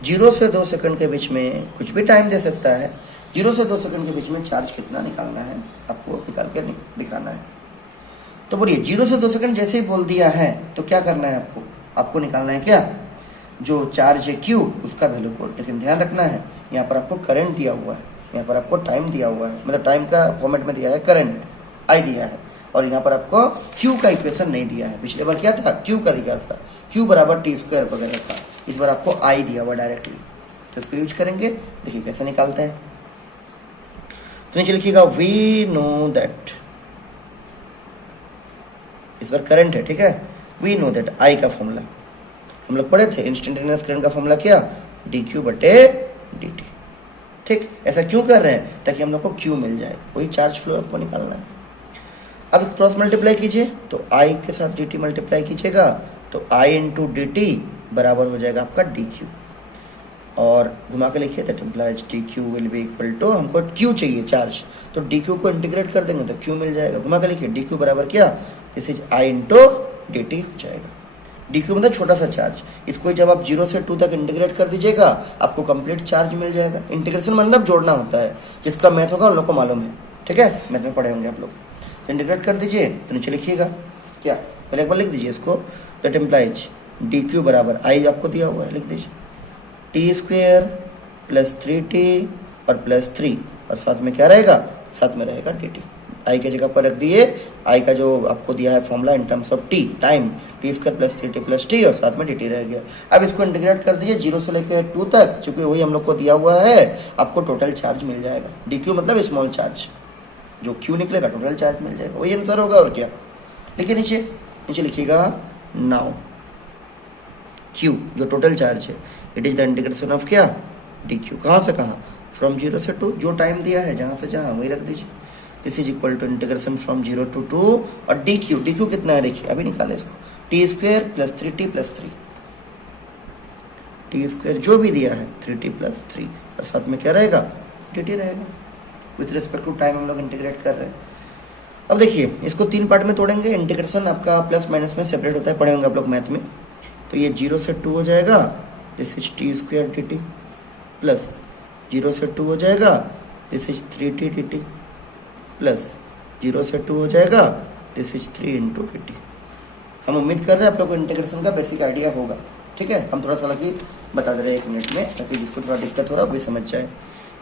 0 से 2 सेकंड के बीच में कुछ भी टाइम दे सकता है, 0 से 2 सेकंड के बीच में चार्ज कितना निकालना है आपको निकाल के दिखाना है। तो बोलिए 0 से 2 सेकंड जैसे ही बोल दिया है तो क्या करना है आपको, आपको निकालना है क्या, जो चार्ज है Q उसका वैल्यू को। लेकिन ध्यान रखना है यहाँ पर आपको करंट दिया हुआ है, यहाँ पर आपको टाइम दिया हुआ है, मतलब टाइम का फॉर्मेट में दिया है, करंट I दिया है, और यहाँ पर आपको Q का इक्वेशन नहीं दिया है। पिछले बार क्या था, Q का दिया था, Q बराबर t² वगैरह था, इस बार आपको I दिया हुआ डायरेक्टली, तो इसको यूज करेंगे। देखिए कैसे निकालते हैं, तो नीचे लिखिएगा वी नो दैट, इस बार करंट है, ठीक है। वी नो दैट I का फॉर्मूला हम लोग पढ़े थे, इंस्टेंटेनियस करंट का फॉर्मूला क्या, dq/dt, ठीक। ऐसा क्यों कर रहे हैं, ताकि हम लोग को Q मिल जाए, वही चार्ज फ्लो आपको निकालना है। अब क्रॉस मल्टीप्लाई कीजिए, तो I के साथ dt मल्टीप्लाई कीजिएगा, तो I × dt बराबर हो जाएगा आपका dq, और घुमा के लिखिए that implies dq will be equal to, हमको q चाहिए चार्ज, तो dq को इंटीग्रेट कर देंगे तो q मिल जाएगा। घुमा के लिखिए dq बराबर क्या, दिस इज I × dt हो जाएगा। dq मतलब छोटा सा चार्ज, इसको जब आप 0 से 2 तक इंटीग्रेट कर दीजिएगा आपको कंप्लीट चार्ज मिल जाएगा। इंटीग्रेशन मतलब जोड़ना होता है, जिसका मैथ होगा उन लोग को मालूम है, ठीक है, मैथ में पढ़े होंगे आप लोग। तो इंटीग्रेट कर दीजिए, तो नीचे लिखिएगा क्या, पहले एक बार लिख दीजिए इसको, दैट इम्प्लाइज dq बराबर I आपको दिया हुआ है, लिख दीजिए t² प्लस 3t और प्लस 3, और साथ में क्या रहेगा, साथ में रहेगा dt। I के जगह पर रख दिए, I का जो आपको दिया है formula in terms of t, time, t² plus 3t plus t और साथ में dt रह गया। अब इसको इंटीग्रेट कर दीजिए 0 से लेकर 2 तक, चूंकि वही हम लोग को दिया हुआ है, आपको टोटल चार्ज मिल जाएगा। dq मतलब स्मॉल चार्ज, जो Q निकलेगा टोटल चार्ज मिल जाएगा, वही आंसर होगा और क्या। लिखिए नीचे, नीचे लिखिएगा नाउ Q जो टोटल चार्ज है, it is the integration of क्या, dq, कहाँ से कहाँ, फ्रॉम 0 से 2, जो टाइम दिया है जहाँ से जहाँ वही रख दीजिए। This is equal to integration from 0 to 2, और dq कितना है देखिए, अभी निकाले इसको, t² plus 3t plus 3, t² जो भी दिया है 3t प्लस 3, और साथ में क्या रहेगा, dt रहेगा। विथ रिस्पेक्ट टू टाइम हम लोग इंटीग्रेट कर रहे हैं। अब देखिए इसको 3 पार्ट में तोड़ेंगे, इंटीग्रेशन आपका प्लस माइनस में सेपरेट होता है, पढ़े होंगे आप लोग मैथ में। तो ये 0 से 2 हो जाएगा, this is t² dt, plus 0 से 2 हो जाएगा, this is 3t dt, plus 0 से 2 हो जाएगा, दिस इज 3 × dt। हम उम्मीद कर रहे हैं आप लोग को इंटीग्रेशन का बेसिक आइडिया होगा। ठीक है, हम थोड़ा सा लगी बता दे रहे हैं 1 मिनट में, ताकि जिसको थोड़ा दिक्कत हो रहा है वो भी समझ जाए।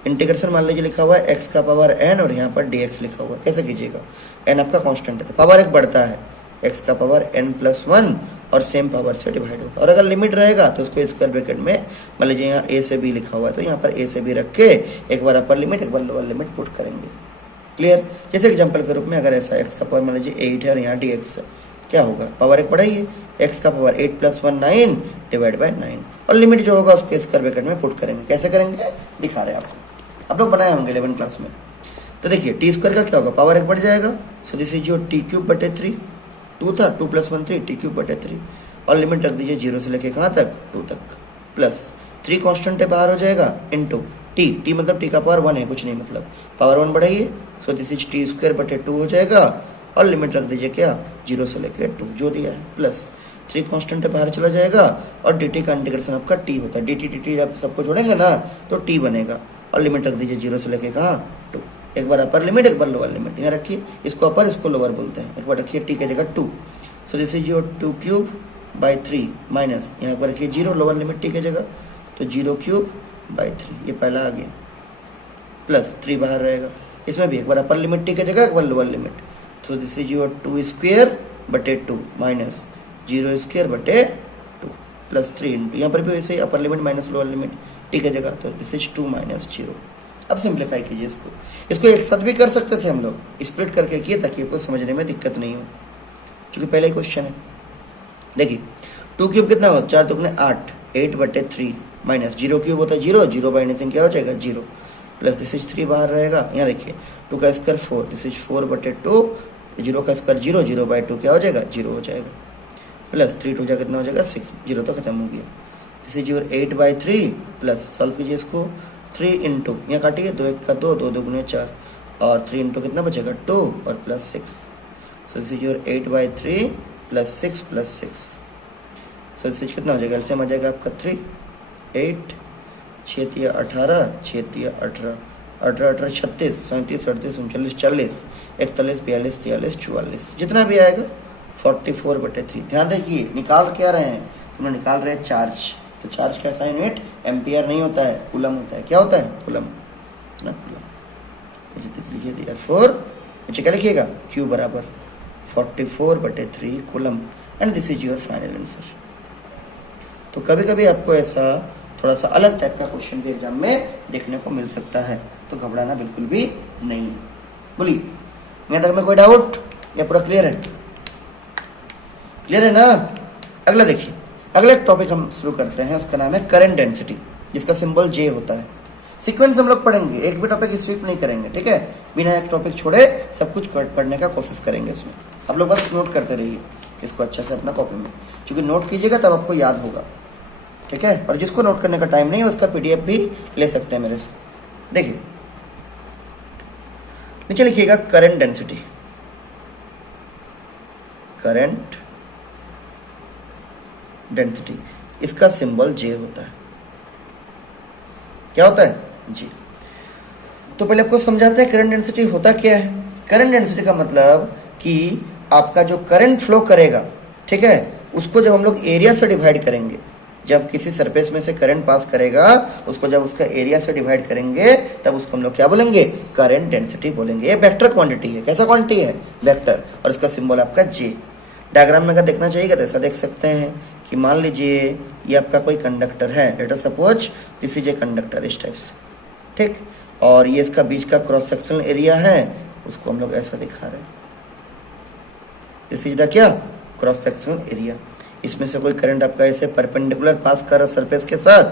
इंटीग्रेशन मान लीजिए लिखा हुआ है एक्स का पावर एन और यहाँ पर dx लिखा हुआ है। कैसे कीजिएगा, एन आपका कांस्टेंट है तो पावर एक बढ़ता है, एक्स का पावर n+1 और सेम पावर से डिवाइड होगा। और अगर लिमिट रहेगा तो उसको स्क्वायर ब्रैकेट में मान लीजिए यहाँ a से b लिखा हुआ है तो यहाँ पर a से b रख के एक बार अपर लिमिट एक बार लोअर लिमिट पुट करेंगे। क्लियर। जैसे एग्जाम्पल के रूप में अगर ऐसा एक्स का पावर मान लीजिए 8 है और यहाँ dx है, क्या होगा, पावर एक बढ़ाइए, एक्स का पावर 8 + 1 9 डिवाइड बाई 9 और लिमिट जो होगा उसको स्क्वायर ब्रैकेट में पुट करेंगे। कैसे करेंगे दिखा रहे हैं आपको, आप लोग बनाए होंगे 11 क्लास में। तो देखिए टी स्क्वायर का क्या होगा, पावर एक बढ़ जाएगा, सो दिस इज योर t³ 2 था, 2 + 1 3 t³ और लिमिट रख दीजिए 0 से लेके कहाँ तक 2 तक, प्लस 3 कांस्टेंट है बाहर हो जाएगा इनटू टी मतलब टी का पावर 1 है, कुछ नहीं मतलब पावर 1 बढ़ाइए, सो दिस इज t² 2 हो जाएगा और लिमिट रख दीजिए क्या 0 से लेके 2 जो दिया है, प्लस 3 कांस्टेंट है बाहर चला जाएगा और dt का इंटीग्रेशन आपका t होता है, dt आप सबको जोड़ेंगे ना तो t बनेगा और लिमिट रख दीजिए 0 से लेके कहाँ 2, एक बार अपर लिमिट एक बार लोअर लिमिट, यहाँ रखिए, इसको अपर इसको लोअर बोलते हैं, एक बार रखिए t की जगह 2, सो दिस इज योर 2³ / 3 माइनस यहाँ पर रखिए 0 लोअर लिमिट t की जगह तो 0³ / 3 ये पहला आ गया, प्लस 3 बाहर रहेगा, इसमें भी एक बार अपर लिमिट t की जगह एक बार लोअर लिमिट, तो this is your 2² / 2 minus 0² / 2 plus 3 into यहाँ पर भी वैसे ही upper limit minus lower limit t की जगह, तो दिस इज 2 - 0। अब सिंप्लीफाई कीजिए इसको एक साथ भी कर सकते थे हम लोग, स्प्लिट करके किए ताकि आपको समझने में दिक्कत नहीं हो, क्योंकि पहले ही क्वेश्चन है। देखिए 2³ कितना हो, 4 दूनी 8, 8/3 माइनस 0³ होता है 0, 0 बाई एनीथिंग क्या हो जाएगा 0, प्लस दिस इज 3 बाहर रहेगा, यहाँ देखिए 2 का स्क्वायर 4, दिस इज 4/2, 0 का स्क्वायर 0, 0/2 क्या हो जाएगा 0 हो जाएगा, प्लस 3 2 जा कितना हो जाएगा 6, 0 तो खत्म हो गया, this is your 8/3 plus solve कीजिए इसको 3 इंटू यहाँ काटिए 2 1 का 2, 2 2 4 और 3 इंटू कितना बचेगा 2 और plus 6, so this is your 8/3 plus 6 plus 6, so this is कितना हो जाएगा, एलसीएम आ जाएगा आपका 3 8 6 × 18 6 × 18 18 18 36 37 38 39 40 41 42 43 44 जितना भी आएगा 44/3। ध्यान रखिए निकाल क्या रहे हैं, हम निकाल रहे हैं चार्ज, तो चार्ज कैसा यूनिट एम्पियर नहीं होता है, कूलम होता है, क्या होता है कूलम ना, कूलम लीजिए देयरफॉर नीचे क्या लिखिएगा Q बराबर 44/3 coulomb and this is your final answer. तो कभी कभी आपको ऐसा थोड़ा सा अलग टाइप का क्वेश्चन भी एग्जाम में देखने को मिल सकता है, तो घबराना बिल्कुल भी नहीं। बोलिए यहाँ तक में कोई डाउट या पूरा क्लियर है, क्लियर है ना। अगला देखिए, अगला एक टॉपिक हम शुरू करते हैं, उसका नाम है करंट डेंसिटी, जिसका सिंबल J होता है। सीक्वेंस हम लोग पढ़ेंगे, एक भी टॉपिक स्विप नहीं करेंगे, ठीक है, बिना एक टॉपिक छोड़े सब कुछ पढ़ने का कोशिश करेंगे इसमें। आप लोग बस नोट करते रहिए इसको अच्छे से अपना कॉपी में, क्योंकि नोट कीजिएगा तब आपको याद होगा, ठीक है। और जिसको नोट करने का टाइम नहीं है उसका PDF भी ले सकते हैं मेरे से। देखिए नीचे लिखिएगा करंट डेंसिटी, करंट डेंसिटी, इसका सिंबल J होता है। क्या होता है J। तो पहले आपको समझाते हैं करंट डेंसिटी होता क्या है। करंट डेंसिटी का मतलब कि आपका जो करंट फ्लो करेगा, ठीक है, उसको जब हम लोग एरिया से डिवाइड करेंगे, जब किसी सरफेस में से करंट पास करेगा उसको जब उसका एरिया से डिवाइड करेंगे तब उसको हम लोग क्या बोलेंगे, करंट डेंसिटी बोलेंगे। ये वेक्टर क्वांटिटी है। कैसा क्वांटिटी है, वेक्टर, और इसका सिंबल आपका J। डायग्राम में अगर देखना चाहिएगा तो ऐसा देख सकते हैं कि मान लीजिए ये आपका कोई कंडक्टर है, let us suppose this is a conductor, इस टाइप से, ठीक, और ये इसका बीच का क्रॉस सेक्शनल एरिया है, उसको हम लोग ऐसा दिखा रहे हैं, दिस इज द क्या, क्रॉस सेक्शनल एरिया। इसमें से कोई करंट आपका ऐसे परपेंडिकुलर पास कर रहा सरफेस के साथ,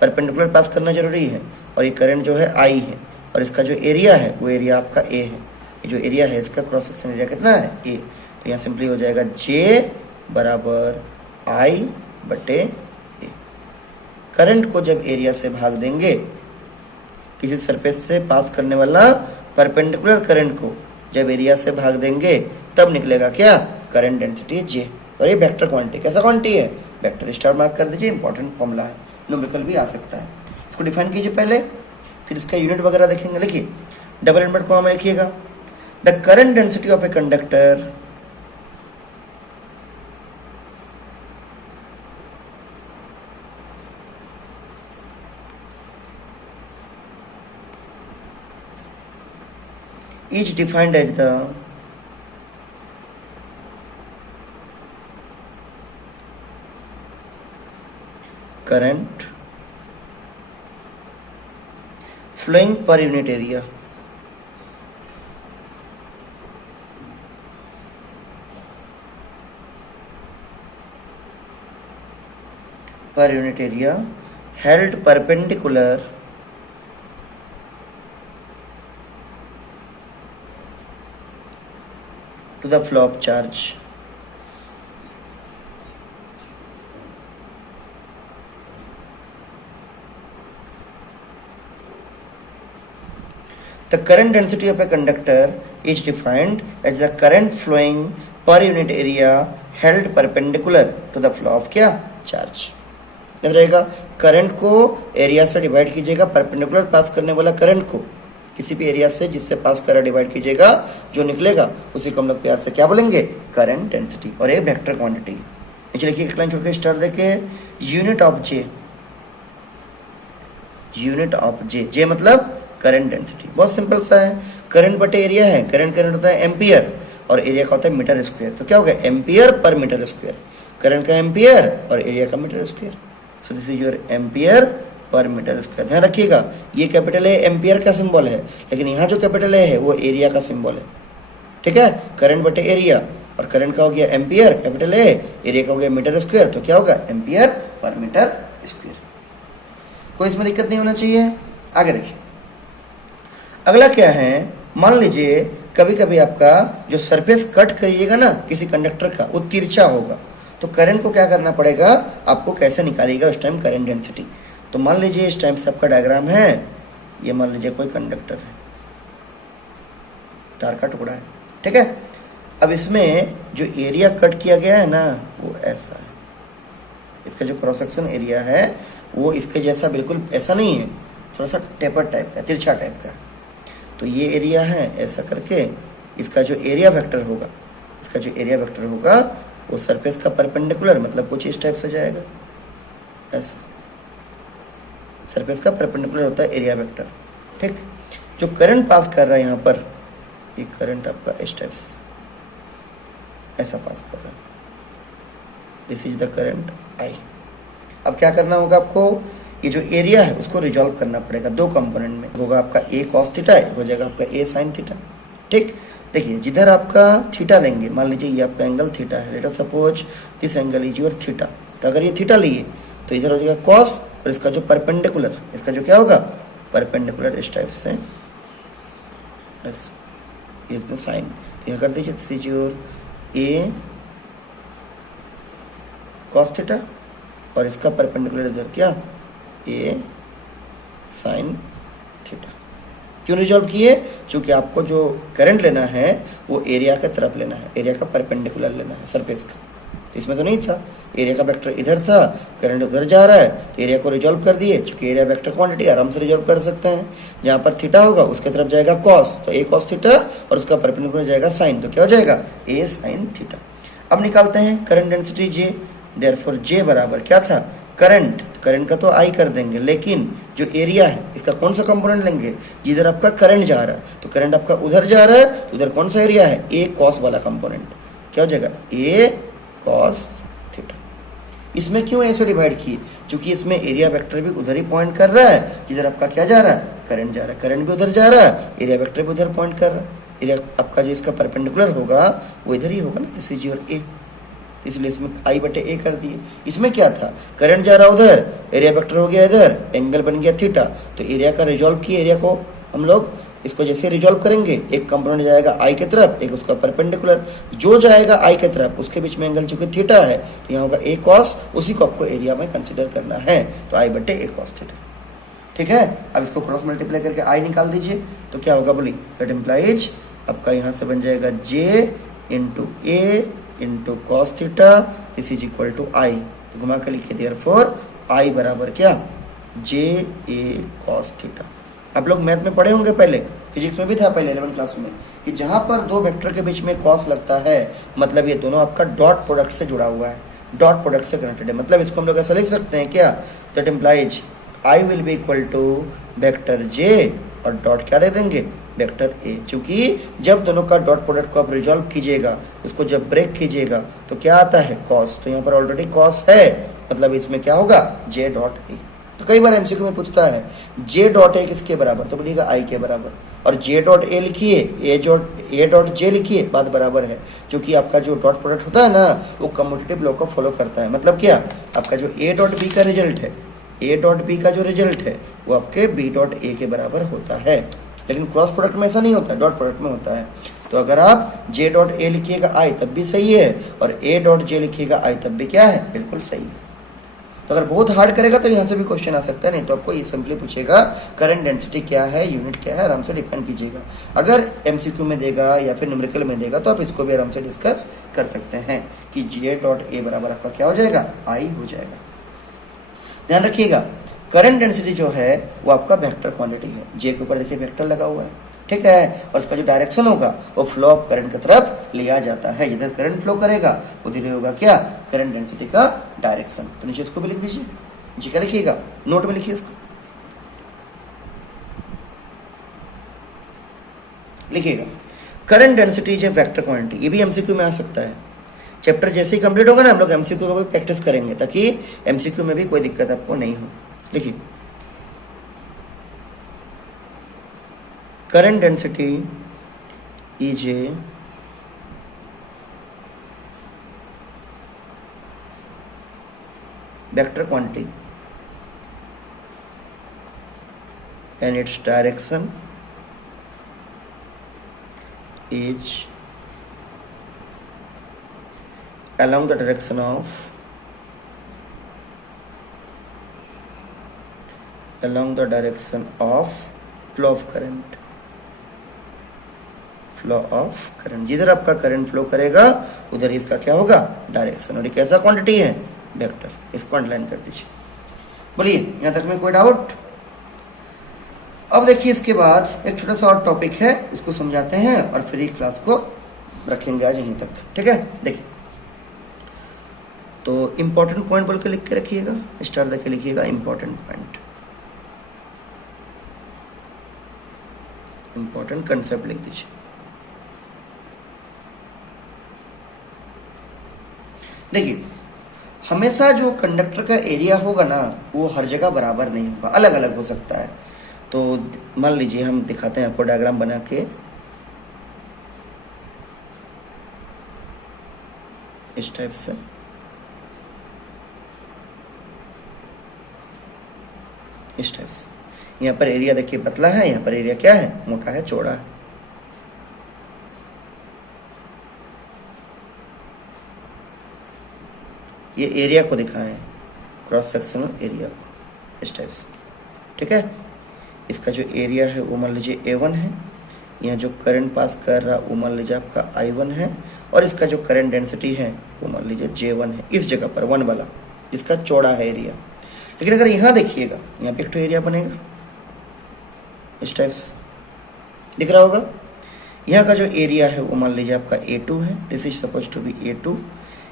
परपेंडिकुलर पास करना जरूरी है, और ये करंट जो है I है, और इसका जो एरिया है वो एरिया आपका A है। ये जो एरिया है इसका क्रॉस सेक्शन एरिया कितना है A, तो यहाँ सिंपली हो जाएगा J बराबर I/A। करंट को जब एरिया से भाग देंगे, किसी सरफेस से पास करने वाला परपेंडिकुलर करंट को जब एरिया से भाग देंगे तब निकलेगा क्या, करंट डेंसिटी J। और ये वेक्टर क्वांटिटी, कैसा क्वांटिटी है, वेक्टर, स्टार मार्क कर दीजिए, इंपॉर्टेंट फॉर्मूला है, न्यूमेरिकल भी आ सकता है। इसको डिफाइन कीजिए पहले, फिर इसका यूनिट वगैरह देखेंगे। लिखिए डबल इनवर्ट कॉमा में लिखिएगा, the current density of a conductor is defined as the current flowing per unit area. Per unit area held perpendicular to the flow of charge. The current density of a conductor is defined as the current flowing per unit area held perpendicular to the flow of क्या charge रहेगा। Current को area से divide कीजिएगा, perpendicular पास करने वाला current को किसी भी एरिया से जिससे पास कर डिवाइड कीजिएगा, जो निकलेगा उसी को हम लोग प्यार से क्या बोलेंगे, करंट डेंसिटी। और एक वेक्टर क्वांटिटी। नीचे लिखिए एक लाइन छोड़ के स्टार देके unit of J, unit of J, J मतलब करंट डेंसिटी। बहुत सिंपल सा है, करंट बटे एरिया है, करंट होता है एम्पियर और एरिया का होता है मीटर स्क्वायर। तो क्या होगा, ampere per metre square, current का एम्पियर और एरिया का metre square. So this is your ampere per metre square. ध्यान रखिएगा ये कैपिटल ए एम्पियर का सिंबल है, लेकिन यहाँ जो कैपिटल ए है वो एरिया का सिंबल है। ठीक है, करंट बटे एरिया, और करंट का हो गया एम्पियर कैपिटल ए, एरिया का हो गया मीटर स्क्वायर, तो क्या होगा एम्पियर पर मीटर स्क्वायर। कोई इसमें दिक्कत नहीं होना चाहिए। आगे देखिए अगला क्या है, मान लीजिए कभी कभी आपका जो सरफेस कट करिएगा ना किसी कंडक्टर का वो तिरछा होगा, तो करंट को क्या करना पड़ेगा, आपको कैसे निकालिएगा उस टाइम करंट डेंसिटी। तो मान लीजिए इस टाइम से आपका डायग्राम है, ये मान लीजिए कोई कंडक्टर है, तार का टुकड़ा है। ठीक है, अब इसमें जो एरिया कट किया गया है ना वो ऐसा है, इसका जो क्रॉस सेक्शन एरिया है वो इसके जैसा बिल्कुल ऐसा नहीं है, थोड़ा सा टेपर टाइप का, तिरछा टाइप का। तो ये एरिया है ऐसा करके, इसका जो एरिया वेक्टर होगा, इसका जो एरिया वेक्टर होगा वो सरफेस का परपेंडिकुलर, मतलब कुछ इस टाइप से जाएगा ऐसा, सरफेस का परपेंडिकुलर होता है एरिया वेक्टर। ठीक, जो करंट पास कर रहा है यहाँ पर, ये करंट आपका इस टाइप से ऐसा पास कर रहा है, this is the current I. अब क्या करना होगा आपको, ये जो एरिया है उसको रिजॉल्व करना पड़ेगा, दो कंपोनेंट में होगा आपका ए कॉस थीटा, हो जाएगा आपका ए साइन थीटा। ठीक, देखिए जिधर आपका थीटा लेंगे, मान लीजिए ये आपका एंगल थीटा है, let us suppose this angle is your theta, तो अगर ये थीटा लिए तो इधर हो जाएगा कॉस, और इसका जो परपेंडिकुलर, इसका जो क्या होगा परपेंडिकुलर इस टाइप से बस, ये इसमें साइन यह कर दीजिए, this is your A cos theta, और इसका परपेंडिकुलर इधर क्या ए साइन थीटा। क्यों रिजॉल्व किए, चूंकि आपको जो करंट लेना है वो एरिया की तरफ लेना है, एरिया का परपेंडिकुलर लेना है सरफेस का। इसमें तो नहीं था, एरिया का वेक्टर इधर था, करंट उधर जा रहा है, तो एरिया को रिजॉल्व कर दिए, चूंकि एरिया वेक्टर क्वांटिटी आराम से रिजॉल्व कर सकते हैं। जहाँ पर थीटा होगा उसके तरफ जाएगा कॉस, तो ए कॉस थीटा, और उसका परपेंडिकुलर जाएगा साइन, तो क्या हो जाएगा ए साइन थीटा। अब निकालते हैं करंट डेंसिटी जे, देयरफॉर जे बराबर क्या था करंट, करंट का तो आई कर देंगे, लेकिन जो एरिया है इसका कौन सा कंपोनेंट लेंगे, जिधर आपका करंट जा रहा है, तो करंट आपका उधर जा रहा है, तो उधर कौन सा एरिया है ए कॉस वाला कंपोनेंट, क्या हो जाएगा ए कॉस थीटा। इसमें क्यों ऐसे डिवाइड किए, क्योंकि इसमें एरिया वेक्टर भी उधर ही पॉइंट कर रहा है जिधर आपका क्या जा रहा है करंट जा रहा है, करंट भी उधर जा रहा है, एरिया वेक्टर भी उधर पॉइंट कर रहा है, एरिया आपका जो इसका परपेंडिकुलर होगा वो इधर ही होगा ना, दिस इज योर ए, इसलिए इसमें आई बटे ए कर दिए। इसमें क्या था, करंट जा रहा उधर, एरिया वेक्टर हो गया इधर, एंगल बन गया थीटा, तो एरिया का रिजॉल्व किए, एरिया को हम लोग इसको जैसे रिजॉल्व करेंगे, एक कंपोनेंट जाएगा आई की तरफ, एक उसका परपेंडिकुलर, जो जाएगा आई की तरफ उसके बीच में एंगल चूंकि थीटा है, तो यहाँ होगा ए कॉस, उसी को आपको एरिया में कंसिडर करना है, तो आई बटे ए कॉस थीटा। ठीक है, अब इसको क्रॉस मल्टीप्लाई करके आई निकाल दीजिए, तो क्या होगा बोली, दैट इम्प्लाइज आपका यहाँ से बन जाएगा j into a into cos theta, this is equal to i. तो घुमा कर लिखिए देयरफॉर आई बराबर क्या जे ए कॉस थीटा। आप लोग मैथ में पढ़े होंगे पहले, फिजिक्स में भी था पहले 11th क्लास में, कि जहाँ पर दो वेक्टर के बीच में कॉस लगता है मतलब ये दोनों आपका डॉट प्रोडक्ट से जुड़ा हुआ है, डॉट प्रोडक्ट से कनेक्टेड है, मतलब इसको हम लोग ऐसा लिख सकते हैं क्या, that implies i will be equal to vector j और डॉट क्या दे देंगे वेक्टर ए, क्योंकि जब दोनों का डॉट प्रोडक्ट को आप रिजॉल्व कीजिएगा, उसको जब ब्रेक कीजिएगा तो क्या आता है कॉस, तो यहाँ पर ऑलरेडी कॉस है, मतलब इसमें क्या होगा जे डॉट ए। तो कई बार एमसीक्यू में पूछता है जे डॉट ए किसके बराबर, तो बोलिएगा आई के बराबर, और जे डॉट ए लिखिए, ए डॉट जे लिखिए, बात बराबर है, क्योंकि आपका जो डॉट प्रोडक्ट होता है ना वो कम्यूटेटिव लॉ को फॉलो करता है। मतलब क्या, आपका जो ए डॉट बी का रिजल्ट है, ए डॉट बी का जो रिजल्ट है वो आपके बी डॉट ए के बराबर होता है, लेकिन क्रॉस प्रोडक्ट में ऐसा नहीं होता है, डॉट प्रोडक्ट में होता है। तो अगर आप जे डॉट ए लिखिएगा आई तब भी सही है, और ए डॉट जे लिखिएगा आई तब भी क्या है, बिल्कुल सही है। तो अगर बहुत हार्ड करेगा तो यहाँ से भी क्वेश्चन आ सकता है, नहीं तो आपको ये सिंपली पूछेगा करंट डेंसिटी क्या है, यूनिट क्या है, आराम से डिफाइन कीजिएगा। अगर एमसीक्यू में देगा या फिर न्यूमेरिकल में देगा तो आप इसको भी आराम से डिस्कस कर सकते हैं कि जे डॉट ए बराबर आपका क्या हो जाएगा, आई हो जाएगा। ध्यान रखिएगा करंट डेंसिटी जो है वो आपका वेक्टर क्वांटिटी है, जे के ऊपर देखिए वेक्टर लगा हुआ है, ठीक है, और इसका जो डायरेक्शन होगा वो फ्लो ऑफ करंट की तरफ लिया जाता है, जिधर करंट फ्लो करेगा उधर होगा क्या, करंट डेंसिटी का डायरेक्शन। तो नीचे इसको भी लिख दीजिए, जी क्या लिखिएगा, नोट में लिखिए इसको, लिखिएगा current density is a vector quantity. ये भी एमसीक्यू में आ सकता है, चैप्टर जैसे ही कंप्लीट होगा ना हम लोग एमसीक्यू का भी प्रैक्टिस करेंगे ताकि एमसीक्यू में भी कोई दिक्कत आपको नहीं हो। लिखिए current density is a vector quantity and its direction is along the direction of flow of current, जिधर आपका करंट फ्लो करेगा उधर इसका क्या होगा, डायरेक्शन, और ये कैसा क्वांटिटी है, वेक्टर। इसको अंडरलाइन कर दीजिए। बोलिए यहां तक में कोई डाउट। अब देखिए इसके बाद एक छोटा सा और टॉपिक है, इसको समझाते हैं और फिर ये क्लास को रखेंगे आज यहीं तक, ठीक है। देखिए तो इंपॉर्टेंट पॉइंट बोल के लिख के रखिएगा, स्टार देके लिखिएगा इंपॉर्टेंट पॉइंट, इंपॉर्टेंट कंसेप्ट लिख दीजिए। देखिए हमेशा जो कंडक्टर का एरिया होगा ना वो हर जगह बराबर नहीं होगा, अलग अलग हो सकता है। तो मान लीजिए हम दिखाते हैं आपको डायग्राम बना के, इस टाइप से, इस टाइप से। यहाँ पर एरिया देखिए पतला है, यहाँ पर एरिया क्या है, मोटा है, चौड़ा है। ये एरिया को दिखाएं, क्रॉस सेक्शनल एरिया को, इस टाइप से, ठीक है। इसका जो एरिया है वो मान लीजिए A1 है, यहाँ जो करंट पास कर रहा वो मान लीजिए आपका I1 है, और इसका जो करंट डेंसिटी है वो मान लीजिए J1 है, इस जगह पर 1 वाला, इसका चौड़ा है एरिया। लेकिन अगर यहाँ देखिएगा, यहाँ पे एक तो एरिया बनेगा इस टाइप से, दिख रहा होगा। यहाँ का जो एरिया है वो मान लीजिए आपका A2 है, this is suppose to be A2।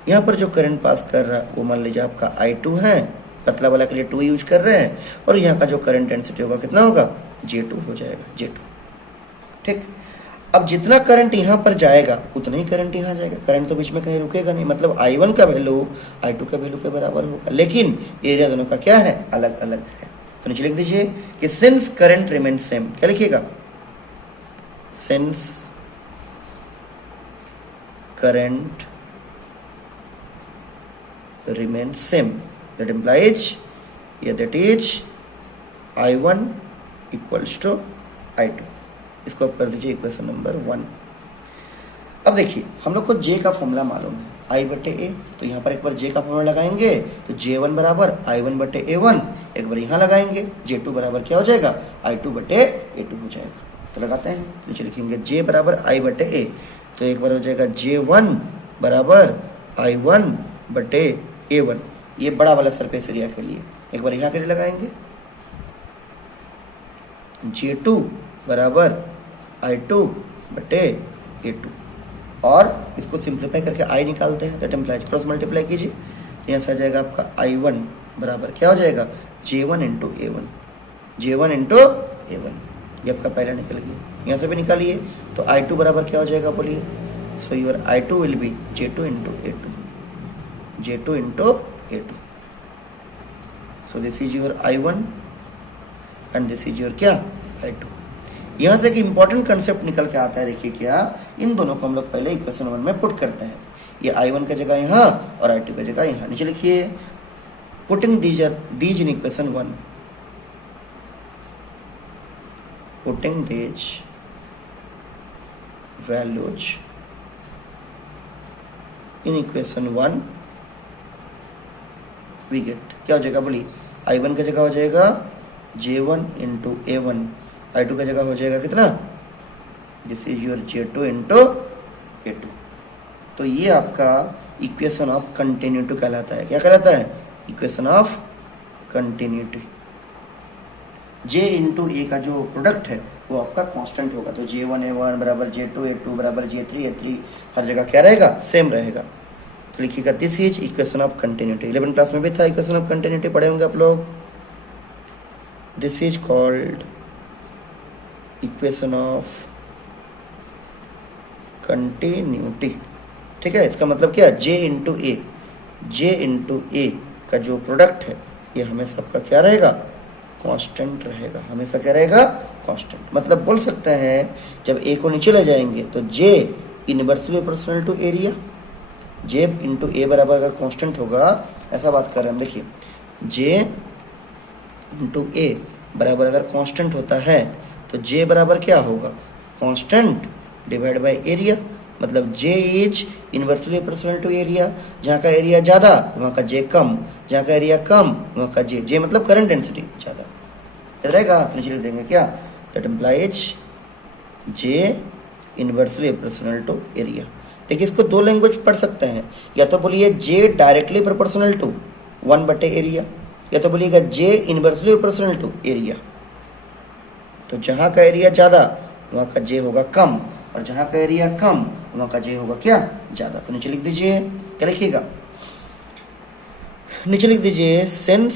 यहाँ पर जो करंट पास कर रहा है वो मान लीजिए आपका I2 है, पतला वाला के लिए 2 यूज कर रहे हैं, और यहाँ का जो करंट डेंसिटी होगा कितना होगा, J2 हो जाएगा, J2, ठीक। अब जितना करंट यहाँ पर जाएगा उतना ही करंट यहाँ जाएगा, करंट तो बीच में कहीं रुकेगा नहीं, मतलब I1 का वैल्यू I2 का वैल्यू के बराबर होगा, लेकिन एरिया दोनों का क्या है, अलग अलग है। तो नीचे लिख दीजिए कि सिंस करंट रिमेन सेम, क्या लिखिएगा, since current remain same, that implies that is I1 equals to I2। इसको आप कर दीजिए इक्वेशन नंबर 1। अब देखिए हम लोग को J का फॉर्मूला मालूम है, I बटे A, तो यहाँ पर एक बार J का फॉर्मूला लगाएंगे तो J1 बराबर I1 बटे A1, एक बार यहाँ लगाएंगे J2 बराबर क्या हो जाएगा, I2 बटे A2 हो जाएगा। तो लगाते हैं, नीचे लिखेंगे J बराबर I बटे A, तो एक बार हो जाएगा J1 बराबर I1 बटे A1, ये बड़ा वाला सरफेस एरिया के लिए। एक बार यहाँ के लिए लगाएंगे J2 बराबर I2 बटे A2, और इसको सिंप्लीफाई करके I निकालते हैं, दैट इम्प्लाइज क्रॉस मल्टीप्लाई कीजिए, यहाँ से आ जाएगा आपका I1 बराबर क्या हो जाएगा, J1 into A1, J1 into A1, ये आपका पहला निकल गया। यहाँ से भी निकालिए, तो I2 बराबर क्या हो जाएगा बोलिए। So your I2 will be J2 into A2, J2 into A2। So this is your I1 and this is your क्या I2। यहाँ से एक इंपॉर्टेंट कंसेप्ट निकल के आता है, देखिए क्या, इन दोनों को हम लोग पहले इक्वेशन 1 में पुट करते हैं। ये I1 का जगह यहाँ और I2 का जगह यहाँ। नीचे लिखिए, putting these in equation 1, putting these values in equation 1 we get, क्या हो जाएगा बोलिए। I1 का जगह हो जाएगा J1 इंटू A1, I2 का जगह हो जाएगा कितना, this is your J2 into A2। तो ये आपका इक्वेशन ऑफ कंटिन्यूटी कहलाता है। क्या कहलाता है, equation of continuity. J into A का जो प्रोडक्ट है वो आपका कांस्टेंट होगा, तो J1 A1 बराबर J2 A2 बराबर J3 A3, हर जगह क्या रहेगा, सेम रहेगा। तो लिखिएगा this is equation of continuity. 11 class में भी था इक्वेशन ऑफ कंटिन्यूटी, पढ़े होंगे आप लोग। This is called equation of continuity. ठीक है, इसका मतलब क्या, J इंटू A का जो प्रोडक्ट है ये हमेशा आपका क्या रहेगा, कांस्टेंट रहेगा। हमेशा क्या रहेगा, कांस्टेंट। मतलब बोल सकते हैं जब A को नीचे ले जाएंगे तो J inversely proportional to area, J into A बराबर अगर कांस्टेंट होगा, ऐसा बात कर रहे हैं हम। देखिए J इंटू A बराबर अगर कांस्टेंट होता है तो J बराबर क्या होगा, कांस्टेंट डिवाइड बाय एरिया। मतलब J is inversely proportional to area, जहाँ का एरिया ज़्यादा वहाँ का J कम, जहाँ का एरिया कम वहाँ का J मतलब करंट डेंसिटी ज़्यादा। याद रहेगा, तो नीचे लिख देंगे क्या, that implies J inversely proportional to area. देखिए इसको दो लैंग्वेज पढ़ सकते हैं, या तो बोलिए J डायरेक्टली प्रोपोर्शनल टू 1/एरिया, या तो बोलिएगा J inversely proportional to area. तो जहाँ का एरिया ज़्यादा वहाँ का J होगा कम, और जहाँ का एरिया कम वहाँ का J होगा क्या, ज़्यादा। तो नीचे लिख दीजिए, क्या लिखिएगा, नीचे लिख दीजिए सिंस,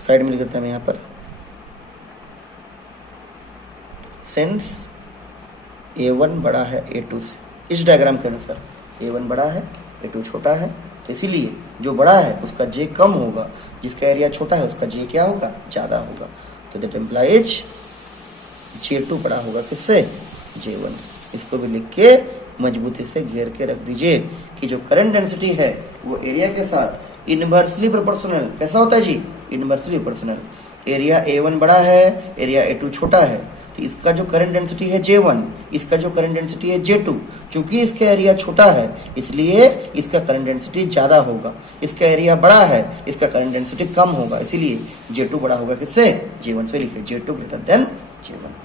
साइड में लिख देता हूँ यहाँ पर, सिंस A1 बड़ा है A2 से। इस डायग्राम के अनुसार A1 बड़ा है A2 छोटा है, तो इसीलिए जो बड़ा है उसका J कम होगा, जिसका एरिया छोटा है उसका J क्या होगा, ज़्यादा होगा। तो दैट इम्प्लाइज J2 बड़ा होगा किससे, J1। इसको भी लिख के मजबूती से घेर के रख दीजिए कि जो करंट डेंसिटी है वो एरिया के साथ इनवर्सली प्रोपोर्शनल, कैसा होता है जी, इनवर्सली प्रोपोर्शनल। एरिया A1 बड़ा है, एरिया A2 छोटा है, तो इसका जो करंट डेंसिटी है J1, इसका जो करंट डेंसिटी है J2। चूंकि इसका एरिया छोटा है इसलिए इसका करंट डेंसिटी ज़्यादा होगा, इसका एरिया बड़ा है इसका करंट डेंसिटी कम होगा, इसीलिए J2 बड़ा होगा किससे, J1 से। लिखिए J2 ग्रेटर देन J1।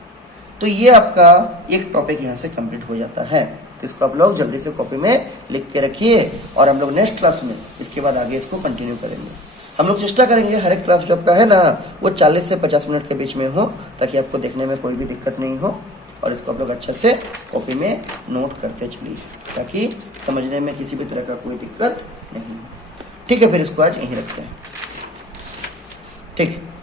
तो ये आपका एक टॉपिक यहाँ से कंप्लीट हो जाता है। तो इसको आप लोग जल्दी से कॉपी में लिख के रखिए, और हम लोग नेक्स्ट क्लास में इसके बाद आगे इसको कंटिन्यू करेंगे। हम लोग चेष्टा करेंगे हर एक क्लास जो आपका है ना वो 40 से 50 मिनट के बीच में हो, ताकि आपको देखने में कोई भी दिक्कत नहीं हो, और इसको आप लोग अच्छे से कॉपी में नोट करते चलिए, ताकि समझने में किसी भी तरह का कोई दिक्कत नहीं हो। ठीक है, फिर इसको आज यहीं रखते हैं। ठीक है।